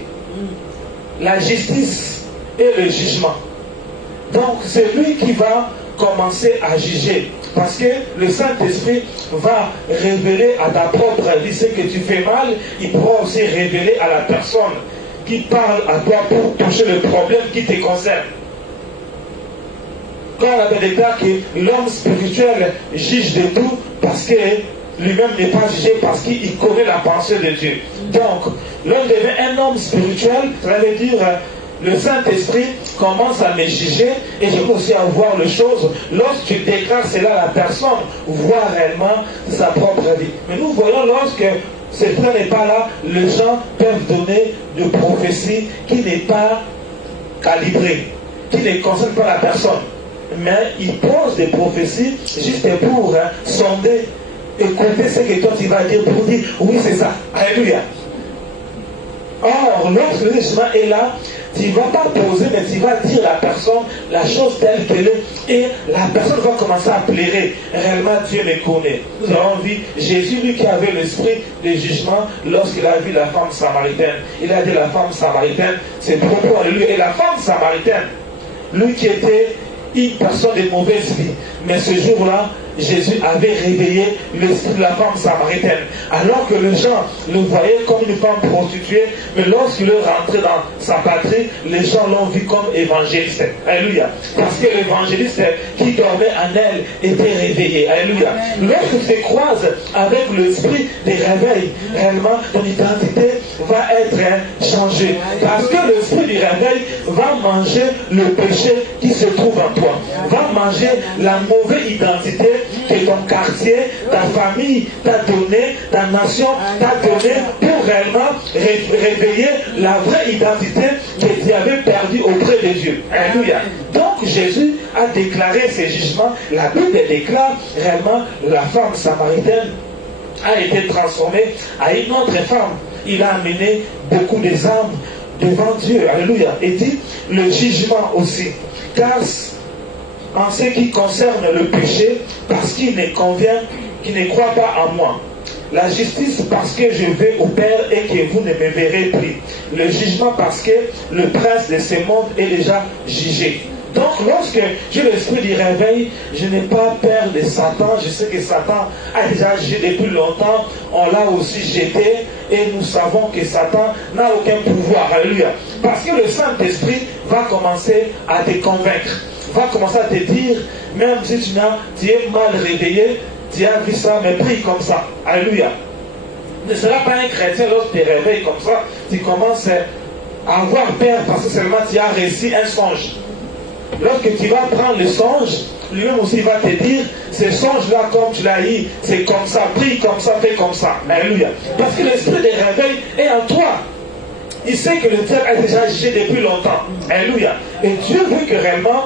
la justice et le jugement. Donc c'est lui qui va commencer à juger, parce que le Saint-Esprit va révéler à ta propre vie ce que tu fais mal. Il pourra aussi révéler à la personne qui parle à toi pour toucher le problème qui te concerne. Quand on avait déclaré que l'homme spirituel juge de tout parce que lui-même n'est pas jugé parce qu'il connaît la pensée de Dieu. Donc, l'homme devient un homme spirituel, ça veut dire le Saint-Esprit commence à me juger et je peux aussi avoir les choses. Lorsque tu déclares cela, la personne voit réellement sa propre vie. Mais nous voyons lorsque ce plan n'est pas là, les gens peuvent donner de prophéties qui n'est pas calibrées, qui ne concernent pas la personne. Mais ils posent des prophéties juste pour sonder. Écoutez ce que toi tu vas dire pour dire oui c'est ça. Alléluia. Or, lorsque le jugement est là, tu ne vas pas poser, mais tu vas dire à la personne la chose telle qu'elle est. Et la personne va commencer à pleurer. Réellement, Dieu me connaît. Nous avons vu Jésus, lui qui avait l'esprit de jugement, lorsqu'il a vu la femme samaritaine. Il a dit la femme samaritaine, c'est propre à lui. Et la femme samaritaine, lui qui était une personne de mauvaise vie. Mais ce jour-là, Jésus avait réveillé l'esprit de la femme samaritaine. Alors que les gens le voyaient comme une femme prostituée, mais lorsqu'il est rentré dans sa patrie, les gens l'ont vu comme évangéliste. Alléluia. Parce que l'évangéliste qui dormait en elle était réveillé. Alléluia. Lorsque tu te croises avec l'esprit des réveils, réellement ton identité va être changée. Parce que l'esprit du réveil va manger le péché qui se trouve en toi. Va manger la mauvaise identité que ton quartier, ta famille t'a donné, ta nation t'a donné pour réellement réveiller la vraie identité que tu avais perdue auprès de Dieu. Alléluia. Donc Jésus a déclaré ses jugements. La Bible déclare réellement la femme samaritaine a été transformée à une autre femme. Il a amené beaucoup des âmes devant Dieu. Alléluia. Et dit le jugement aussi. Car en ce qui concerne le péché, parce qu'il ne convient, qu'il ne croit pas en moi. La justice parce que je vais au Père et que vous ne me verrez plus. Le jugement parce que le prince de ce monde est déjà jugé. Donc, lorsque j'ai l'esprit du réveil, je n'ai pas peur de Satan. Je sais que Satan a déjà jeté depuis longtemps. On l'a aussi jeté. Et nous savons que Satan n'a aucun pouvoir. Alléluia. Parce que le Saint-Esprit va commencer à te convaincre. Va commencer à te dire, même si tu es mal réveillé, tu as vu ça, mais prie comme ça. Alléluia. Ne sera pas un chrétien lorsque tu te réveilles comme ça. Tu commences à avoir peur parce que seulement tu as réussi un songe. Lorsque tu vas prendre le songe, lui-même aussi va te dire, ce songe-là, comme tu l'as eu, c'est comme ça, prie comme ça, fais comme ça. Alléluia. Parce que l'esprit de réveil est en toi. Il sait que le diable a déjà agi depuis longtemps. Alléluia. Et Dieu veut que réellement,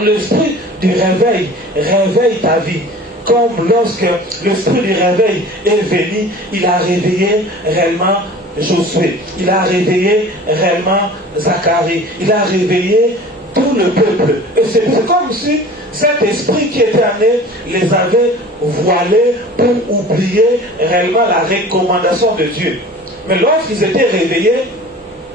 l'esprit du réveil réveille ta vie. Comme lorsque l'esprit du réveil est venu, il a réveillé réellement Josué. Il a réveillé réellement Zacharie. Il a réveillé tout le peuple. Et c'est comme si cet esprit qui était amené les avait voilés pour oublier réellement la recommandation de Dieu. Mais lorsqu'ils étaient réveillés,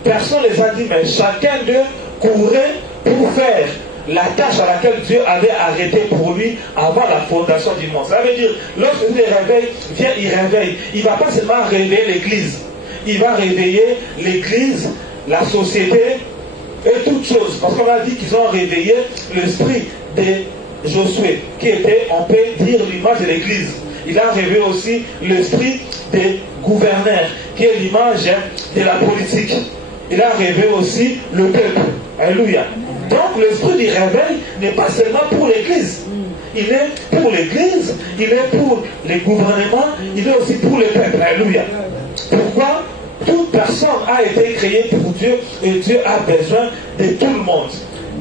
personne ne les a dit, mais chacun d'eux courait pour faire la tâche à laquelle Dieu avait arrêté pour lui avant la fondation du monde. Ça veut dire, lorsque Dieu réveille, vient, il réveille. Il ne va pas seulement réveiller l'église. Il va réveiller l'église, la société et toutes choses. Parce qu'on a dit qu'ils ont réveillé l'esprit de Josué, qui était, on peut dire, l'image de l'église. Il a réveillé aussi l'esprit des gouverneurs, qui est l'image de la politique. Il a réveillé aussi le peuple. Alléluia. Donc l'esprit du réveil n'est pas seulement pour l'église. Il est pour l'église, il est pour les gouvernements, il est aussi pour le peuple. Alléluia. Pourquoi? Toute personne a été créée pour Dieu et Dieu a besoin de tout le monde.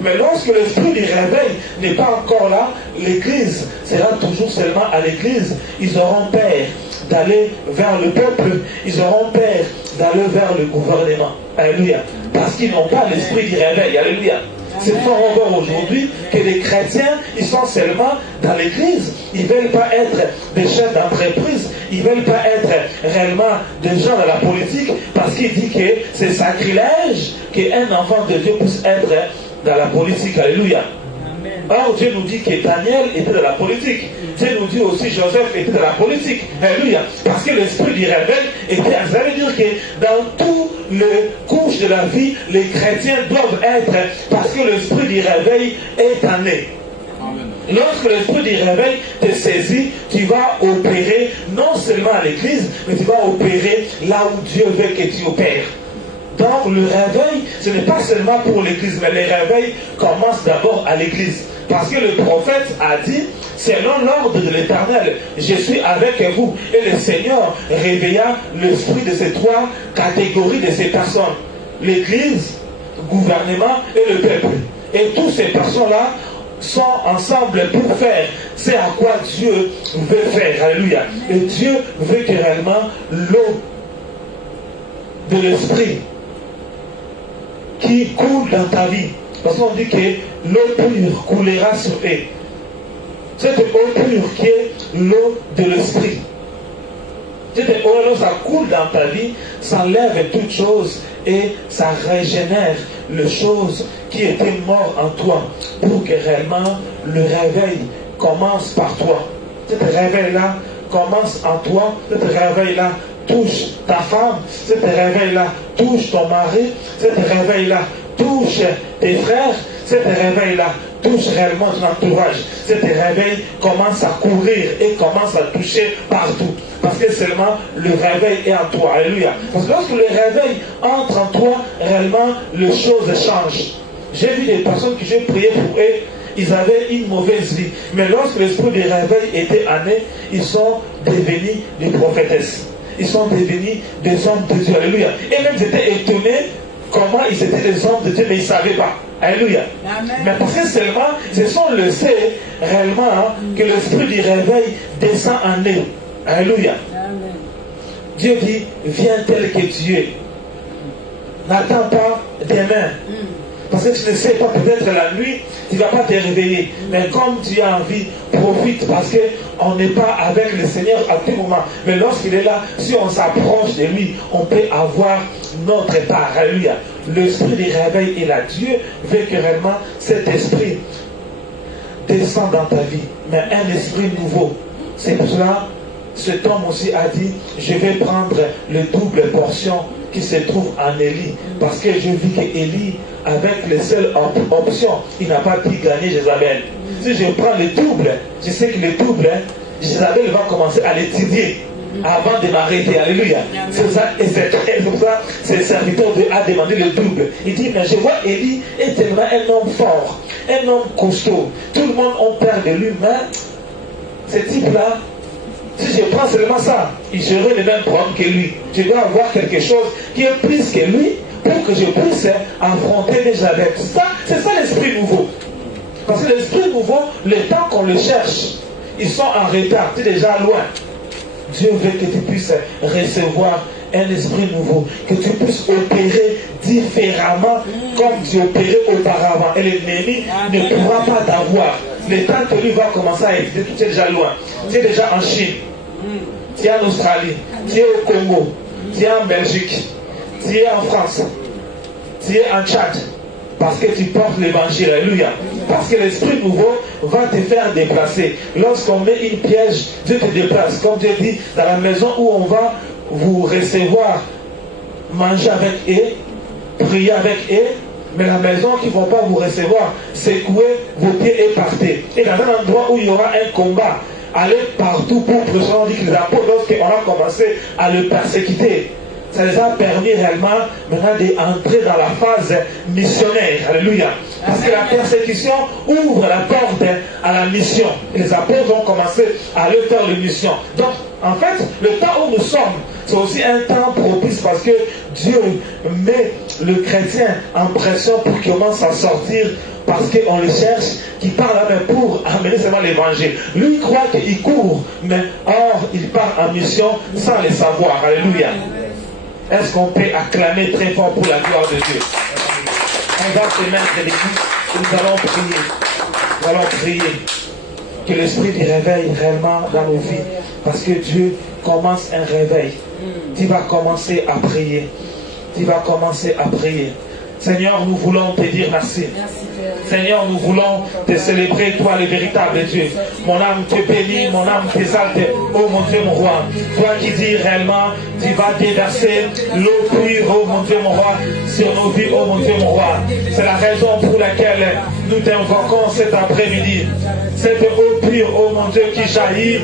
Mais lorsque l'esprit du réveil n'est pas encore là, l'église sera toujours seulement à l'église. Ils auront peur d'aller vers le peuple, ils auront peur d'aller vers le gouvernement. Alléluia. Parce qu'ils n'ont pas l'esprit du réveil. Alléluia. C'est fort encore aujourd'hui que les chrétiens, ils sont seulement dans l'église. Ils ne veulent pas être des chefs d'entreprise. Ils ne veulent pas être réellement des gens de la politique parce qu'il dit que c'est sacrilège qu'un enfant de Dieu puisse être dans la politique. Alléluia. Or, Dieu nous dit que Daniel était dans la politique. Dieu nous dit aussi que Joseph était dans la politique. Alléluia. Parce que l'esprit du réveil était. Ça veut dire que dans toutes les couches de la vie, les chrétiens doivent être. Parce que l'esprit du réveil est en eux. Lorsque l'esprit du réveil te saisit, tu vas opérer non seulement à l'église, mais tu vas opérer là où Dieu veut que tu opères. Donc le réveil, ce n'est pas seulement pour l'église, mais le réveil commence d'abord à l'église. Parce que le prophète a dit, selon l'ordre de l'Éternel, je suis avec vous. Et le Seigneur réveilla l'esprit de ces trois catégories de ces personnes. L'église, le gouvernement et le peuple. Et toutes ces personnes-là sont ensemble pour faire c'est à quoi Dieu veut faire. Alléluia. Et Dieu veut que réellement l'eau de l'esprit qui coule dans ta vie. Parce qu'on dit que l'eau pure coulera sur eux. Cette eau pure qui est l'eau de l'esprit. Cette eau, ça coule dans ta vie, ça enlève toutes choses et ça régénère les choses qui étaient mortes en toi pour que réellement le réveil commence par toi. Cet réveil-là commence en toi. Cet réveil-là touche ta femme, cet réveil-là touche ton mari, cet réveil-là touche tes frères, cet réveil-là touche réellement ton entourage. Cet réveil commence à courir et commence à toucher partout. Parce que seulement le réveil est en toi. Alléluia. Parce que lorsque le réveil entre en toi, réellement les choses changent. J'ai vu des personnes que j'ai prié pour eux, ils avaient une mauvaise vie. Mais lorsque l'esprit du réveil était en eux, ils sont devenus des prophétesses. Ils sont devenus des hommes de Dieu. Alléluia. Et même ils étaient étonnés comment ils étaient des hommes de Dieu, mais ils ne savaient pas. Alléluia. Amen. Mais parce que seulement, ce sont le sait réellement que l'esprit du réveil descend en eux. Alléluia. Amen. Dieu dit, viens tel que tu es. N'attends pas demain. Parce que tu ne sais pas, peut-être la nuit, tu ne vas pas te réveiller. Mais comme tu as envie, profite parce qu'on n'est pas avec le Seigneur à tout moment. Mais lorsqu'il est là, si on s'approche de lui, on peut avoir notre part. Alléluia. L'esprit du réveil est là. Dieu veut que réellement cet esprit descende dans ta vie. Mais un esprit nouveau. C'est pour cela, cet homme aussi a dit, je vais prendre le double portion qui se trouve en Élie. Parce que je vis qu'Élie, avec les seules options, il n'a pas pu gagner Jézabel. Si je prends le double, je sais que le double, Jézabel va commencer à l'étudier avant de m'arrêter. Alléluia. C'est ça, et c'est pour ça, ce serviteur a demandé le double. Il dit, mais je vois Élie est tellement un homme fort, un homme costaud. Tout le monde a peur de lui, mais ce type-là, si je prends seulement ça, il serait le même problème que lui. Je dois avoir quelque chose qui est plus que lui pour que je puisse affronter les Jézabel. C'est ça l'esprit nouveau. Parce que l'esprit nouveau, le temps qu'on le cherche, ils sont en retard, tu es déjà loin. Dieu veut que tu puisses recevoir un esprit nouveau, que tu puisses opérer différemment comme tu opérais auparavant. Et l'ennemi ne pourra pas t'avoir. Le temps que lui va commencer à éviter, tu es déjà loin. Tu es déjà en Chine, tu es en Australie, tu es au Congo, tu es en Belgique, tu es en France, tu es en Tchad. Parce que tu portes l'évangile, alléluia. Parce que l'esprit nouveau va te faire déplacer. Lorsqu'on met une piège, Dieu te déplace. Comme Dieu dit, dans la maison où on va vous recevoir, manger avec eux, prier avec eux, mais la maison qui ne va pas vous recevoir, secouez vos pieds et partez. Et dans un endroit où il y aura un combat, allez partout pour prêcher. On dit que les apôtres, lorsqu'on a commencé à le persécuter, ça les a permis réellement maintenant d'entrer dans la phase missionnaire. Alléluia. Parce que la persécution ouvre la porte à la mission. Et les apôtres ont commencé à aller faire les missions. Donc, en fait, le temps où nous sommes, c'est aussi un temps propice parce que Dieu met le chrétien en pression pour qu'il commence à sortir parce qu'on le cherche, qui part là même pour amener seulement l'évangile. Lui il croit qu'il court, mais or il part en mission sans le savoir. Alléluia. Est-ce qu'on peut acclamer très fort pour la gloire de Dieu? On va se mettre debout et nous allons prier. Nous allons prier que l'esprit du réveil réellement dans nos vies. Parce que Dieu commence un réveil. Tu vas commencer à prier. Tu vas commencer à prier. Seigneur, nous voulons te dire merci. Seigneur, nous voulons te célébrer, toi le véritable Dieu. Mon âme te bénit, mon âme t'exalte, oh mon Dieu, mon roi. Toi qui dis réellement, tu vas déverser l'eau pure, oh mon Dieu, mon roi, sur nos vies, oh mon Dieu, mon roi. C'est la raison pour laquelle nous t'invoquons cet après-midi. Cette eau pure, oh mon Dieu, qui jaillit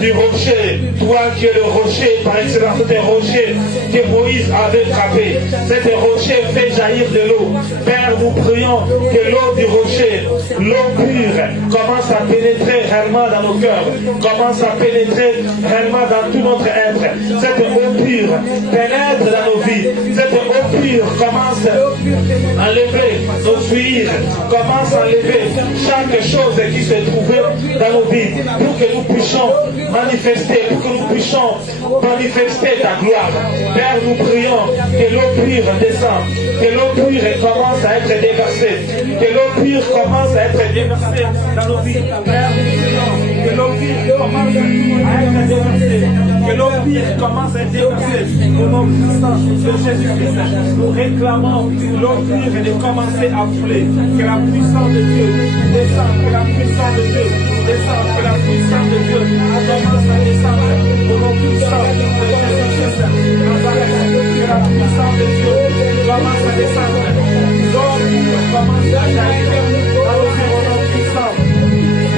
du rocher. Toi qui es le rocher, par excellence, c'est un rocher que Moïse avait frappé. Cet rocher fait jaillir de l'eau. Père, nous prions que l'eau du rocher, l'eau pure, commence à pénétrer réellement dans nos cœurs, commence à pénétrer réellement dans tout notre être. Cette eau pure pénètre dans nos vies. Cette eau pure commence à enlever nos fuites, commence à enlever chaque chose qui se trouvait dans nos vies, pour que nous puissions manifester, pour que nous puissions manifester ta gloire. Père, nous prions que l'eau pure descende, que l'eau pure commence à être déversée, que l'eau pure commence à être déversée dans nos vies. Père, nous prions que l'eau pure commence à être déversée, que l'eau pure commence à être déversée au nom puissant de Jésus-Christ. Nous réclamons l'eau pure et de commencer à couler, que la puissance de Dieu descende, que la puissance de Dieu descende, que la puissance de Dieu commence à descendre au nom puissant de Jésus-Christ. Que la puissance de Dieu commence à descendre. L'eau pure commence à jaillir dans nos vies au nom puissant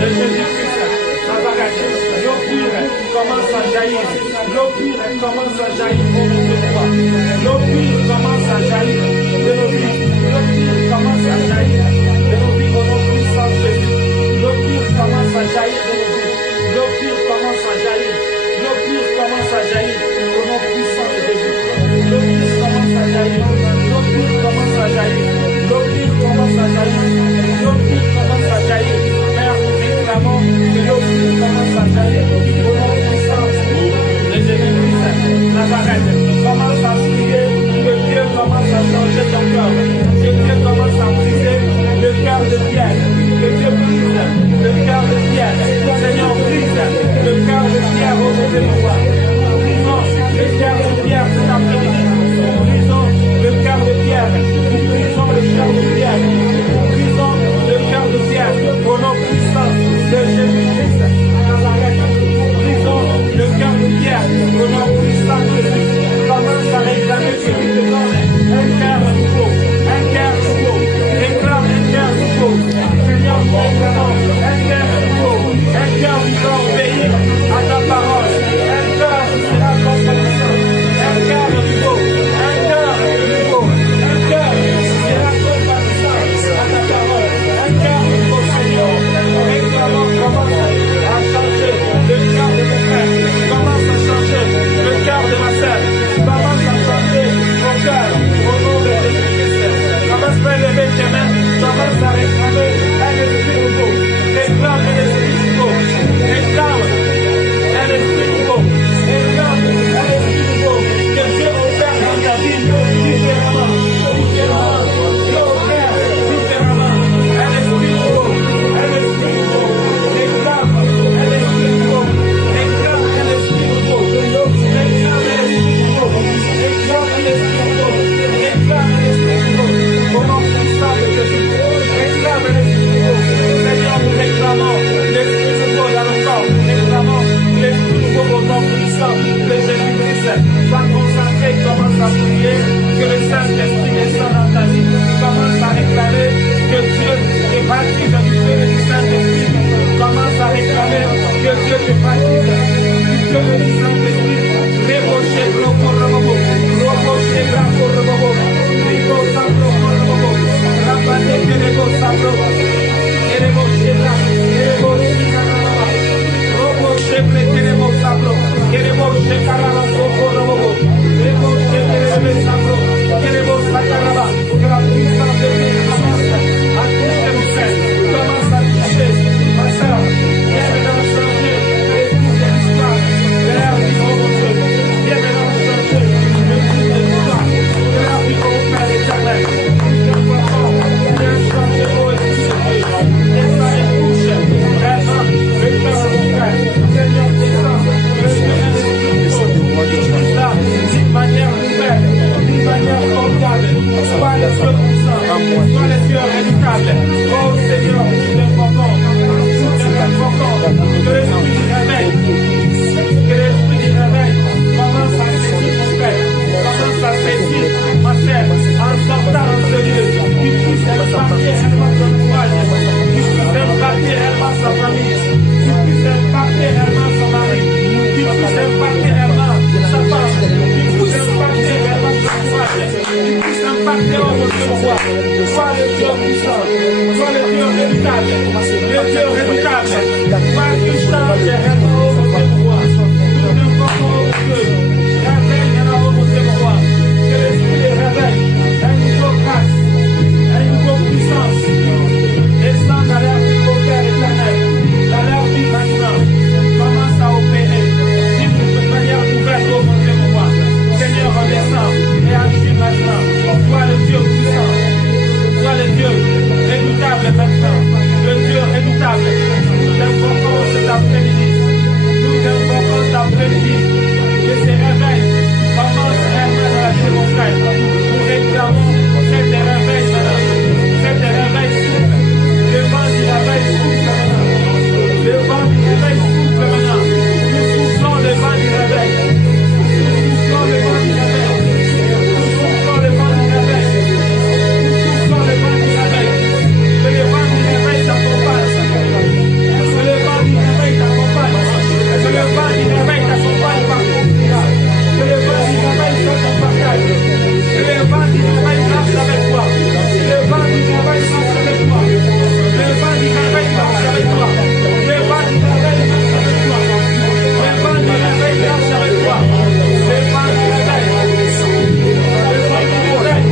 de Jésus-Christ. L'eau pure commence à jaillir. L'eau pure commence à jaillir au nom de toi. L'eau pure commence à jaillir de nos vies. L'eau pure commence à jaillir de nos vies au nom puissant de Jésus. L'eau pure commence à jaillir de nos vies. L'eau pure commence à jaillir. L'eau pure commence à jaillir au nom puissant de Jésus. L'eau pure commence à jaillir. Dieu roi. Sois le Dieu puissant. Sois le Dieu redoutable. Le Dieu redoutable. Sois que je t'en dirai, oh mon Dieu roi. Nous n'invoquons au Dieu. Réveille maintenant, oh mon Dieu roi. Que l'esprit les réveille. Un nouveau grâce. Un nouveau puissance. Descends dans l'air du beau Père éternel. Dans leur vie maintenant. Commence à opérer. De manière ouverte, oh mon Dieu roi. Seigneur, redescends et agis maintenant. Sois le Dieu puissant. Sois le Dieu redoutable maintenant. Le Dieu redoutable. Nous t'invoquons cet après-midi. Nous t'invoquons cet après-midi. Que ces réveils commencent réellement dans la vie de mon frère. Nous réclamons cet réveil maintenant. Cet réveil souffle. Le vent du réveil souffle maintenant. Le vent du réveil souffle maintenant. Nous soufflons le vent du réveil. Nous soufflons le vent du réveil. Nous soufflons le vent du réveil. Nous soufflons le vent du réveil. Que le vent du réveil t'accompagne. Que le vent du réveil t'accompagne. Que le vent du réveil t'accompagne partout. Que le vent du réveil soit ton partage. Que le vent du réveil marche avec toi. Que le vent du réveil marche avec toi. Que le vent du réveil marche avec toi. Que le vent du réveil marche avec toi. Que le vent du réveil marche avec toi. Le vent du réveil. Le vent du réveil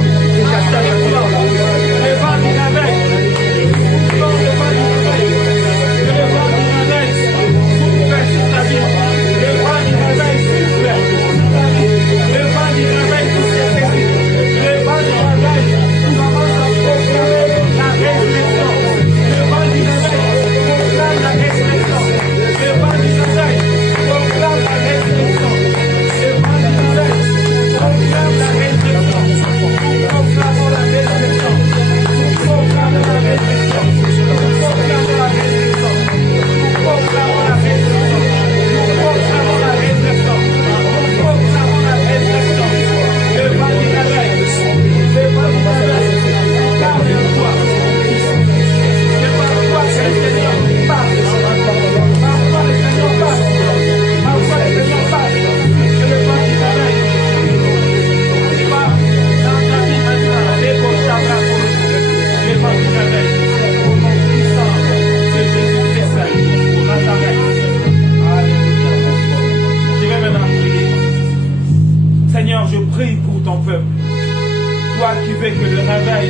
marche avec toi. Le vent du réveil. Non, le vent du réveil. Que le vent du réveil souffle sur ta vie. Le vent du réveil souffle sur ta vie. Le vent du réveil touche tes esprits. Le vent du réveil commence à proclamer la résurrection. Le vent du réveil proclame la résurrection. Le vent du réveil proclame la résurrection. Le vent du réveil proclame la résurrection. Nous proclamons la résurrection. Nous proclamons la résurrection. Nous proclamons la résurrection. Nous proclamons la résurrection. Nous proclamons la résurrection. Nous proclamons la résurrection. Le vent du réveil. Le vent du réveil. Parle de toi. C'est par toi que le Seigneur parle. Par toi le Seigneur parle. Par toi le Seigneur parle. Que le vent du réveil. Tu vas dans ta vie maintenant. Les beaux chabras pour le vent du réveil. Au nom puissant de Jésus-Christ pour Nazareth. Alléluia. Je vais maintenant prier. Seigneur, je prie pour ton peuple. Toi qui veux que le réveil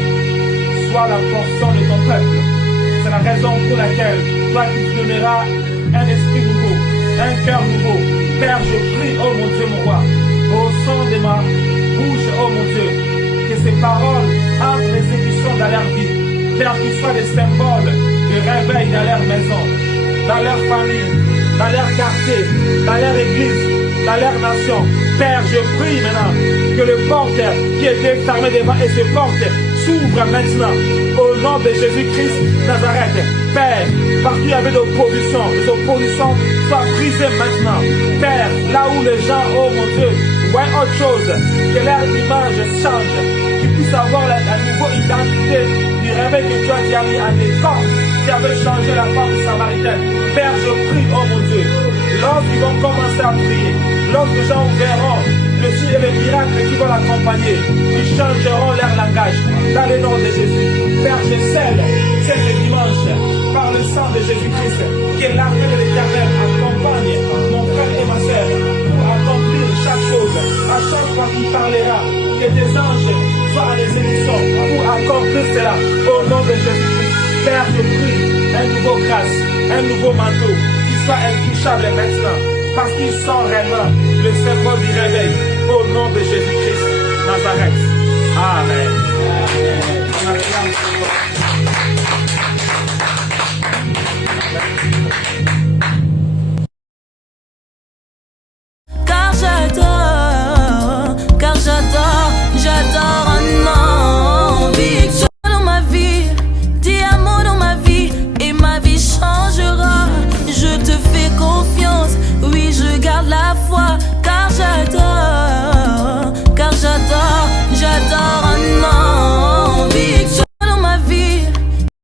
soit la portion de ton peuple. C'est la raison pour laquelle toi qui donneras un esprit nouveau, un cœur nouveau. Père, je prie, oh mon Dieu, mon roi, au son de ma bouche, oh mon Dieu, que ces paroles entrent l'exécution dans leur vie. Père, qu'ils soient des symboles de réveil dans leur maison, dans leur famille, dans leur quartier, dans leur église, dans leur nation. Père, je prie maintenant que le porte qui était fermé devant et ce porte s'ouvre maintenant au nom de Jésus-Christ Nazareth. Père, parce qu'il y avait d'opposition, les oppositions soient brisées maintenant. Père, là où les gens, oh mon Dieu, voient autre chose, que leur image change, qu'ils puissent avoir la nouvelle identité du réveil que toi tu as mis en exemple. Tu avais changé la femme samaritaine. Père, je prie, oh mon Dieu, lorsqu'ils vont commencer à prier, lorsque les gens verront le signe et les miracles qui vont l'accompagner, ils changeront leur langage dans le nom de Jésus. Père, je scelle cette dimanche par le sang de Jésus-Christ, que l'armée de l'Éternel accompagne mon frère et ma sœur pour accomplir chaque chose. À chaque fois qu'il parlera, que des anges soient en exécution pour accomplir cela au nom de Jésus-Christ. Père, je prie un nouveau grâce, un nouveau manteau qui soit intouchable maintenant, parce qu'ils sont réellement le symbole du réveil au nom de Jésus-Christ Nazareth. Amen.